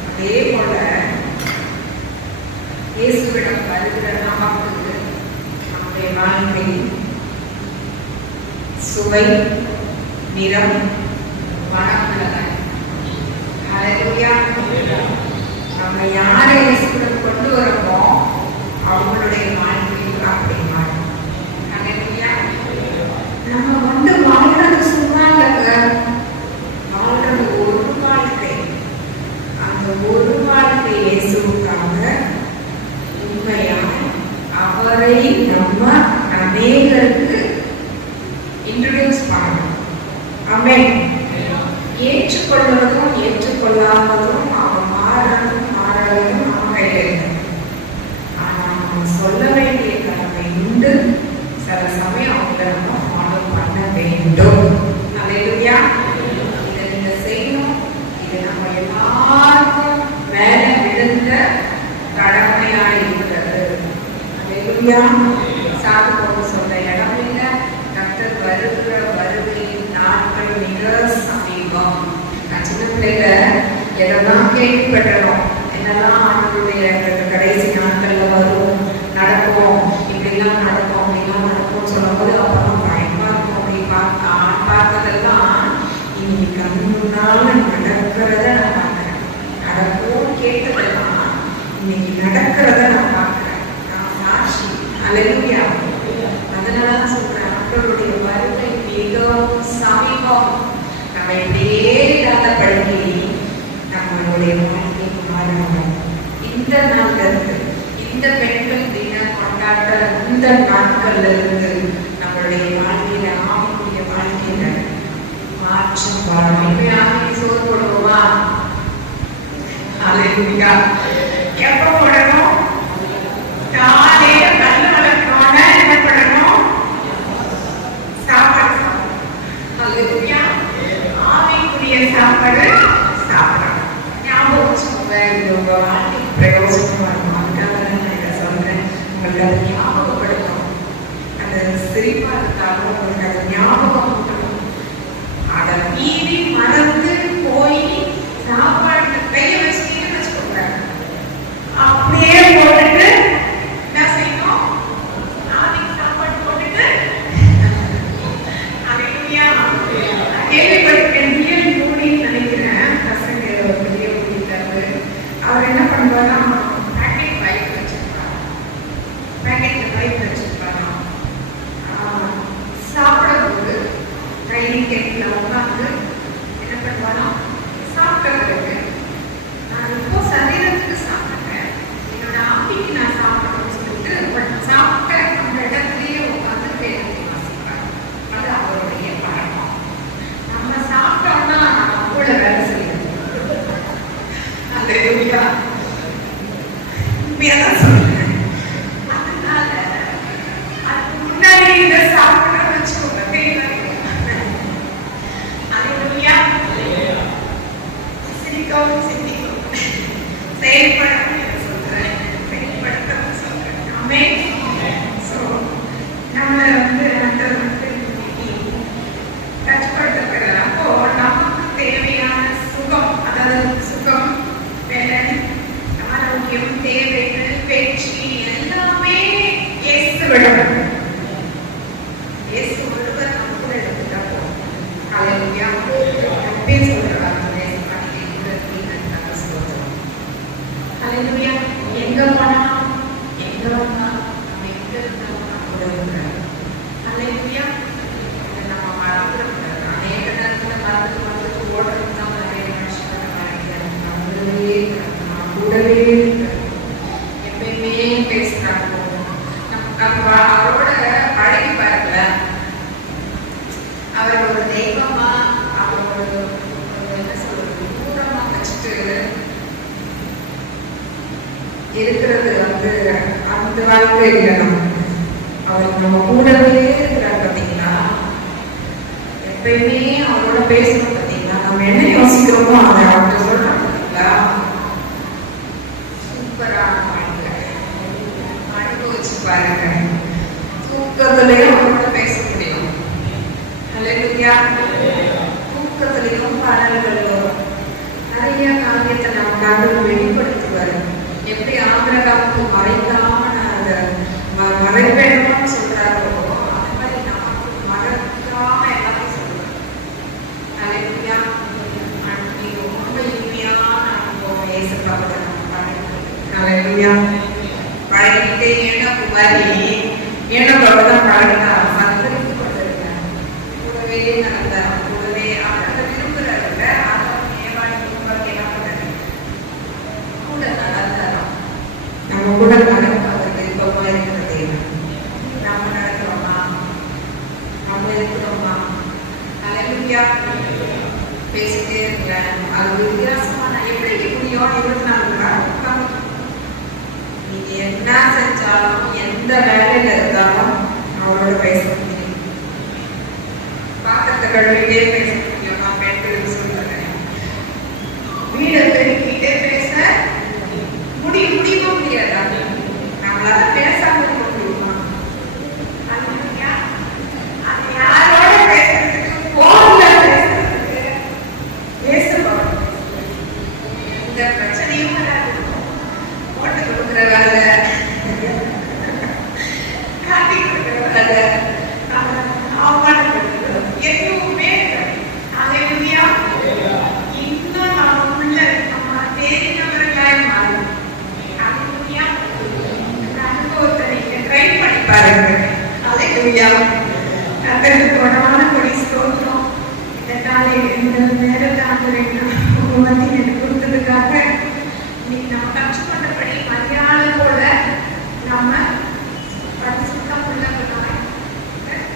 அதே போல இயேசுவிடம் வருகிற நமக்கு நம்முடைய வாழ்க்கை சுவை நிறம் மனம் உள்ளதாய். ஹalleluya. நம்ம யாரை இயேசுவிடம் கொண்டு வரமோ அவங்களுடைய வாழ்க்கையில் அப்படி மாறும். ஹalleluya. நம்ம வாழ்றது சும்மா இல்லைங்க, வாழ்றது ஒரு வாழ்க்கை. அந்த ஒரு வாழ்க்கை இயேசுவுக்காக உண்மையாக அவரை நம்ம அநேகருக்கு இன்ட்ரோடியூஸ் பண்ணணும். ஆமென். ஏற்றுக்கொள்வதும் ஏற்றுக்கொள்ளாததும் அவன் மாறதும் மாறதும் அவன் கையில் இருக்கு. ஆனா அவன் சொல்ல வேண்டிய கடமை உண்டு. சில சமயம் அவங்களை நம்ம ஃபாலோ பண்ண வேண்டும். ஹalleluya. இதை நீங்க செய்யணும். இது நம்ம எல்லாருக்கும் மேல விழுந்த கடமையா இருக்கிறது. ஹalleluya. சாது போக சொல்ற இடம் இல்லை. கர்த்தர் வருகிற வருகையின் நாட்கள் மிக சமீபம். நான் சின்ன பிள்ளைல எதெல்லாம் கேள்விப்பட்டோம், என்னெல்லாம் ஆண்டவருடைய கடைசி நாட்கள்ல வரும், நடக்கும், இப்படிலாம் நடக்கும், அப்படிலாம் நடக்கும் சொல்லும்போது அப்புறம் பயமா இருக்கும். அப்படி பார்த்ததெல்லாம் இன்னைக்கு கண் முன்னால நடக்கிறத நான் பார்க்கிறேன். நடக்கும் கேட்டதெல்லாம் இன்னைக்கு நடக்கிறத நான் பார்க்கிறேன். நான் சாட்சி. ஹalleluya. அதனாலதான் சொல்றேன், ஆண்டவருடைய வருகை மிகவும் சமீபம். நம்ம இப்படியே இல்லாதபடி நம்மளுடைய வாழ்க்கை மாறணும். இந்த நாள்ல இருந்து, இந்த பெண்கள் தினம் கொண்டாட்ட இந்த நாட்கள்ல இருந்து நம்மளுடைய வாழ்க்கையில ஆவிக்குரிய வாழ்க்கையில மாற்றம் வரணும். இப்ப யாருக்கு சோறு போடுவோமா? ஹalleluya. எப்ப போடணும்? காலையில கண்ணு வளர்க்கணும்னா என்ன பண்ணணும்? சாப்பாடு சாப்பிடணும். ஹalleluya. ஆவிக்குரிய சாப்பாடு சாப்பிடணும். ஞாபகம் வச்சுக்கோங்க, இது உங்க வாழ்க்கைக்கு பிரயோஜனமா இருக்கும். அதுக்காக நான் இதை சொல்றேன். உங்களுக்கு அதை ஞாபகப்படுத்தணும். அந்த சிரிப்பா இருந்தாலும் உங்களுக்கு அதை ஞாபகம் கொடுக்கணும். அதை மீறி மறந்து போய் சாப்பாடு கையை வச்சுட்டீங்கன்னு வச்சுக்கோங்க, அப்படியே போட்டுட்டு என்ன செய்யணும்? நாளைக்கு சாப்பாடு போட்டுட்டு ஹalleluya. கேள்விப்பட்டிருக்கேன். நினைக்கிறேன் பசங்க ஒரு பெரிய கூட்டிட்டாரு. அவர் என்ன பண்ணுவாரா, பேக்கெட் பைப் வச்சிருப்பாரு. பேக்கெட்ல பைப் வச்சிருப்பாரா. சாப்பிடும்போது டைனிங் டேபிள்ல உட்காந்து என்ன பண்ணுவாரா, சாப்பிட்ட பிறகு நான் இப்போ சரீரத்துக்கு சாப்பிட்டேன், என்னோட ஆவிக்கு நான் சாப்பிடணும்னு சொல்லிட்டு சாப்பிட்ட அந்த இடத்துலயே உட்காந்து வேதத்தை வாசிப்பார். அது அவருடைய பழக்கம். நம்ம சாப்பிட்டோம்னா கூட வேலை செய்யணும். ஹalleluya. உண்மையாதான் சொல்றேன். அதனால அதுக்கு முன்னாடி இதை சாப்பிடணும்னு வச்சுக்கோங்க, தெரியல. ஹalleluya. சிரிக்கவும் சிந்திக்கவும் செயல்படவும் சொல்றேன், செயல்படுத்தவும் சொல்றேன். ஆமென். சோ நம்மளை கஷ்டப்படுத்துகிறப்போ நமக்கு தேவையான சுகம், அதாவது சுகம், பலன், ஆரோக்கியம், தேவைகள், வெற்றி எல்லாமே இயேசுவிடம். இயேசு ஒருவர் நம்ம கூட எடுத்துட்டா போதும். ஹalleluya. அப்பே சொல்றாங்க ஹalleluya. எங்க போனாலும் எங்க வந்தாலும் நம்ம எங்க இருந்தாலும் நம்ம கூட இருக்கிறார். ஹalleluya. நம்ம மறந்துடக்கூடாது. அநேக நேரத்துல மறந்து ஓடுறது தான் நிறைய மனுஷன் கூடவே எப்பயுமே பேசுறாங்க. நம்ம அவரோட பழகி பாருங்க. அவர் ஒரு தெய்வமா, அவர் ஒரு என்ன சொல்றது, தூரமா வச்சுட்டு இருக்கிறது அந்த வாழ்க்கை இல்லை. அவர் நம்ம கூடவே இருக்கிறார். பார்த்தீங்களா, எப்பயுமே அவரோட பேசணும். பார்த்தீங்களா, நம்ம என்ன யோசிக்கிறோமோ அதை அவர்கிட்ட சொல்றோம். பார்த்தீங்களா, சூப்பரான வாழ்க்கை அனுபவிச்சு பாருங்க. தூக்கத்திலையும் அவரோட பேச முடியும். அல்லேலூயா. தூக்கத்திலையும் பாடல்கள் வரும். நிறைய காரியத்தை நம்ம கடவுள் வெளிப்படுத்துவார். எப்படி ஆபிரகாமுக்கு மறைக்காம அந்த மறைவேணும்னு சொல்றாரோ அந்த மாதிரி நமக்கு மறக்காம எல்லாத்தையும் சொல்றாரு. அல்லேலூயா. அன்னைக்கு ரொம்ப இனிமையான அனுபவம் ஏசப்பாவோட நம்ம பழகிட்டு. அல்லேலூயா. பழகிட்டே எனக்கு மாதிரி என்னோட பழகினா சந்தரித்து கொண்டிருக்கேன். கூடவே நடந்தார். கூடவே அவர்கிட்ட விரும்புறாருல்ல, அதை ஏவாடி குடும்பத்தை என்ன பண்ணாரு? கூட நடந்தாராம். நம்ம கூட நடக்க அவர் விருப்பமா இருக்கிறது. நம்ம நடக்கிறோமா? நம்ம இருக்கிறோமா? அல்லேலூயா. பேசிட்டே இருக்கிறேன். அது வித்தியாசமான எப்படி முடியும்? 24 நாள் உட்கார்ந்து நீங்க என்ன செஞ்சாலும் எந்த வேலையில இருந்தாலும் அவரோட பேச முடியும். பாத்திரத்தை கழுவிட்டே பேச முடியும். நான் பெண்களுக்கு சொல்றேன், வீடை பெருக்கிட்டே பேச முடியுமா முடியாதா? நம்மளால பேசாம இருக்க முடியுமா? அது யாரோட பேசுறதுக்கு, போன்ல பேசுறதுக்கு பேசணும். இந்த பிரச்சனையும் வராது. போட்டு கொடுக்குற வேலை, காட்டி கொடுக்குற வேலை, அவமானப்படுத்துறது எதுவுமே அல்லேலூயா. இன்னும் நமக்குள்ள நம்ம தேடினவர்களாய் மாறும். அல்லேலூயா. இந்த அனுபவத்தை நீங்க ட்ரை பண்ணி பாருங்க. அல்லேலூயா. கர்த்தருக்கு கொடான கொடி ஸ்தோத்திரம். இந்த காலையில் இந்த நேரத்தை உங்க மத்தியில் எனக்கு கொடுத்ததுக்காக இன்னைக்கு நம்ம கற்றுக்கொண்டபடி மரியாதை போல நம்ம பரிசுத்தம் உள்ளவர்களாய்,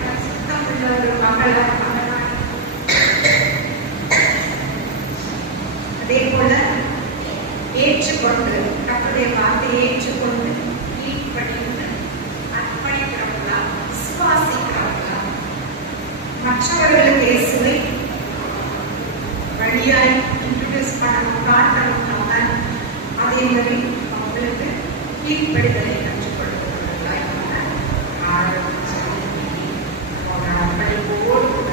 பரிசுத்தம் உள்ள ஒரு மகளாய், அதே போல ஏற்றுக்கொண்டு கர்த்தருடைய வார்த்தையை ஏற்றுக்கொண்டு கீழ்ப்படிந்து அர்ப்பணிக்கிறவர்களா, விசுவாசிக்கிறவர்களா, மற்றவர்களுக்கு இயேசுவை வழியாய் இன்ட்ரோடியூஸ் பண்ணணும், காட்டணும். நம்ம அதே மாதிரி அவங்களுக்கு கீழ்ப்படிதலை கற்றுக் கொடுக்கிறவர்களாய் அவங்க அர்ப்பணிப்போடு கூட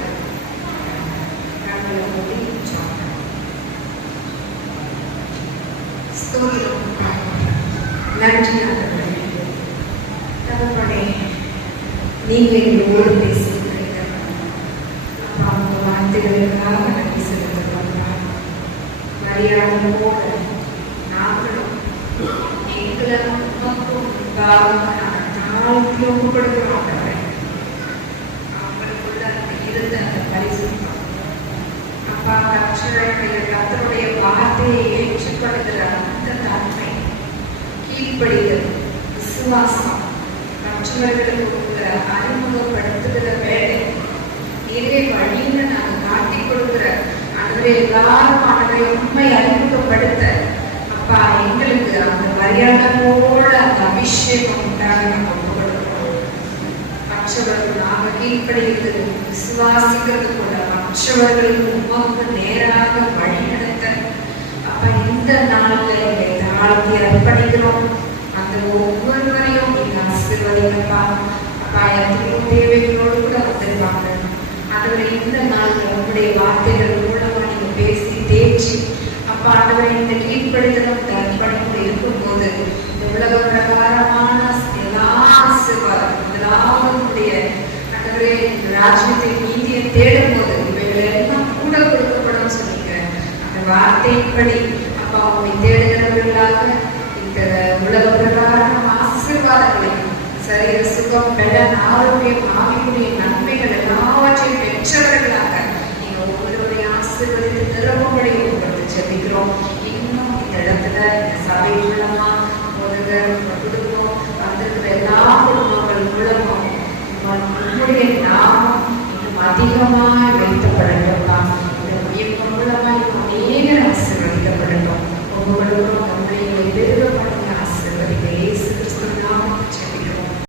நம்மளை முடிச்சோம். ஸ்தோத்திரம். நன்றி ஆண்டவரே. தகப்பனே, நீங்க எங்களோடு பேசுகிறீங்க. அப்பா, உங்க வார்த்தைகளுக்காக நன்றி செலுத்துகிறோம். மரியாதை போல நாங்களும் எங்களை உமக்கும் தாழ்த்தி ஒப்புக்கொடுக்கிறோம். அவங்களுக்குள்ள இருந்த அந்த பரிசுத்தம், அப்பா, கர்த்தருடைய வார்த்தையை ஏற்றுக்கொள்கிற அந்த தன்மை, கீழ்ப்படிதல், விசுவாசம், மற்றவர்களுக்கு கொடுக்கிற அறிமுகப்படுத்துகிற வேலை, நீரே வழின்னு நாங்கள் காட்டி கொடுக்கிற அதுவே எல்லாரும் ஆனதை உண்மை அறிமுகப்படுத்த அப்பா எங்களுக்கு அந்த மரியாதை போல அந்த அபிஷேகம் உண்டாக நாங்கள் ஒப்புக்கொடுக்கிறோம். மற்றவர்கள் நாங்கள் கீழ்ப்படித்து விசுவாசிக்கிறது போல மற்றவர்களுக்கு உமக்கு நேராக வழி நடத்த அப்பா இந்த நாளில் எங்களை தாழ்த்தி அர்ப்பணிக்கிறோம். அந்த ஒவ்வொருவரையும் நீங்க ஆசீர்வதிங்கப்பா. அப்பா, எத்தனையோ தேவைகளோடு கூட வந்திருப்பாங்க. ஆண்டவரே, இந்த நாளில் உங்களுடைய வார்த்தைகள் மூலமா நீங்க பேசி தேய்ச்சி அப்பா ஆண்டவரே இந்த கீழ்ப்படுத்தலும் இந்த அர்ப்பணிப்பு இருக்கும்போது இந்த உலக பிரகாரமான எல்லா ஆசீர்வாதம் முதலாவதுடைய ஆண்டவரே ராஜ்யத்தை நீதியை தேடும் போது இவைகள் எல்லாம் கூட கொடுக்கப்படும் சொன்னீங்க. அந்த வார்த்தையின்படி அப்பா உங்களை தேடுகிறவர்களாக இந்த உலக பிரகாரம் ஆசீர்வாதங்களை சரீர சுகம், பலன், ஆரோக்கியம், ஆவிக்குரிய நன்மைகள் எல்லாவற்றையும் பெற்றவர்களாக நீங்க ஒவ்வொருவருடைய ஆசீர்வதித்து நிரப்பும்படி உங்களுக்கு ஜெபிக்கிறோம். இன்னும் இந்த இடத்துல இந்த சபை மூலமா குடும்பம் வந்திருக்கிற எல்லா குடும்பங்கள் மூலமும் உங்களுடைய நாமம் இன்னும் அதிகமாக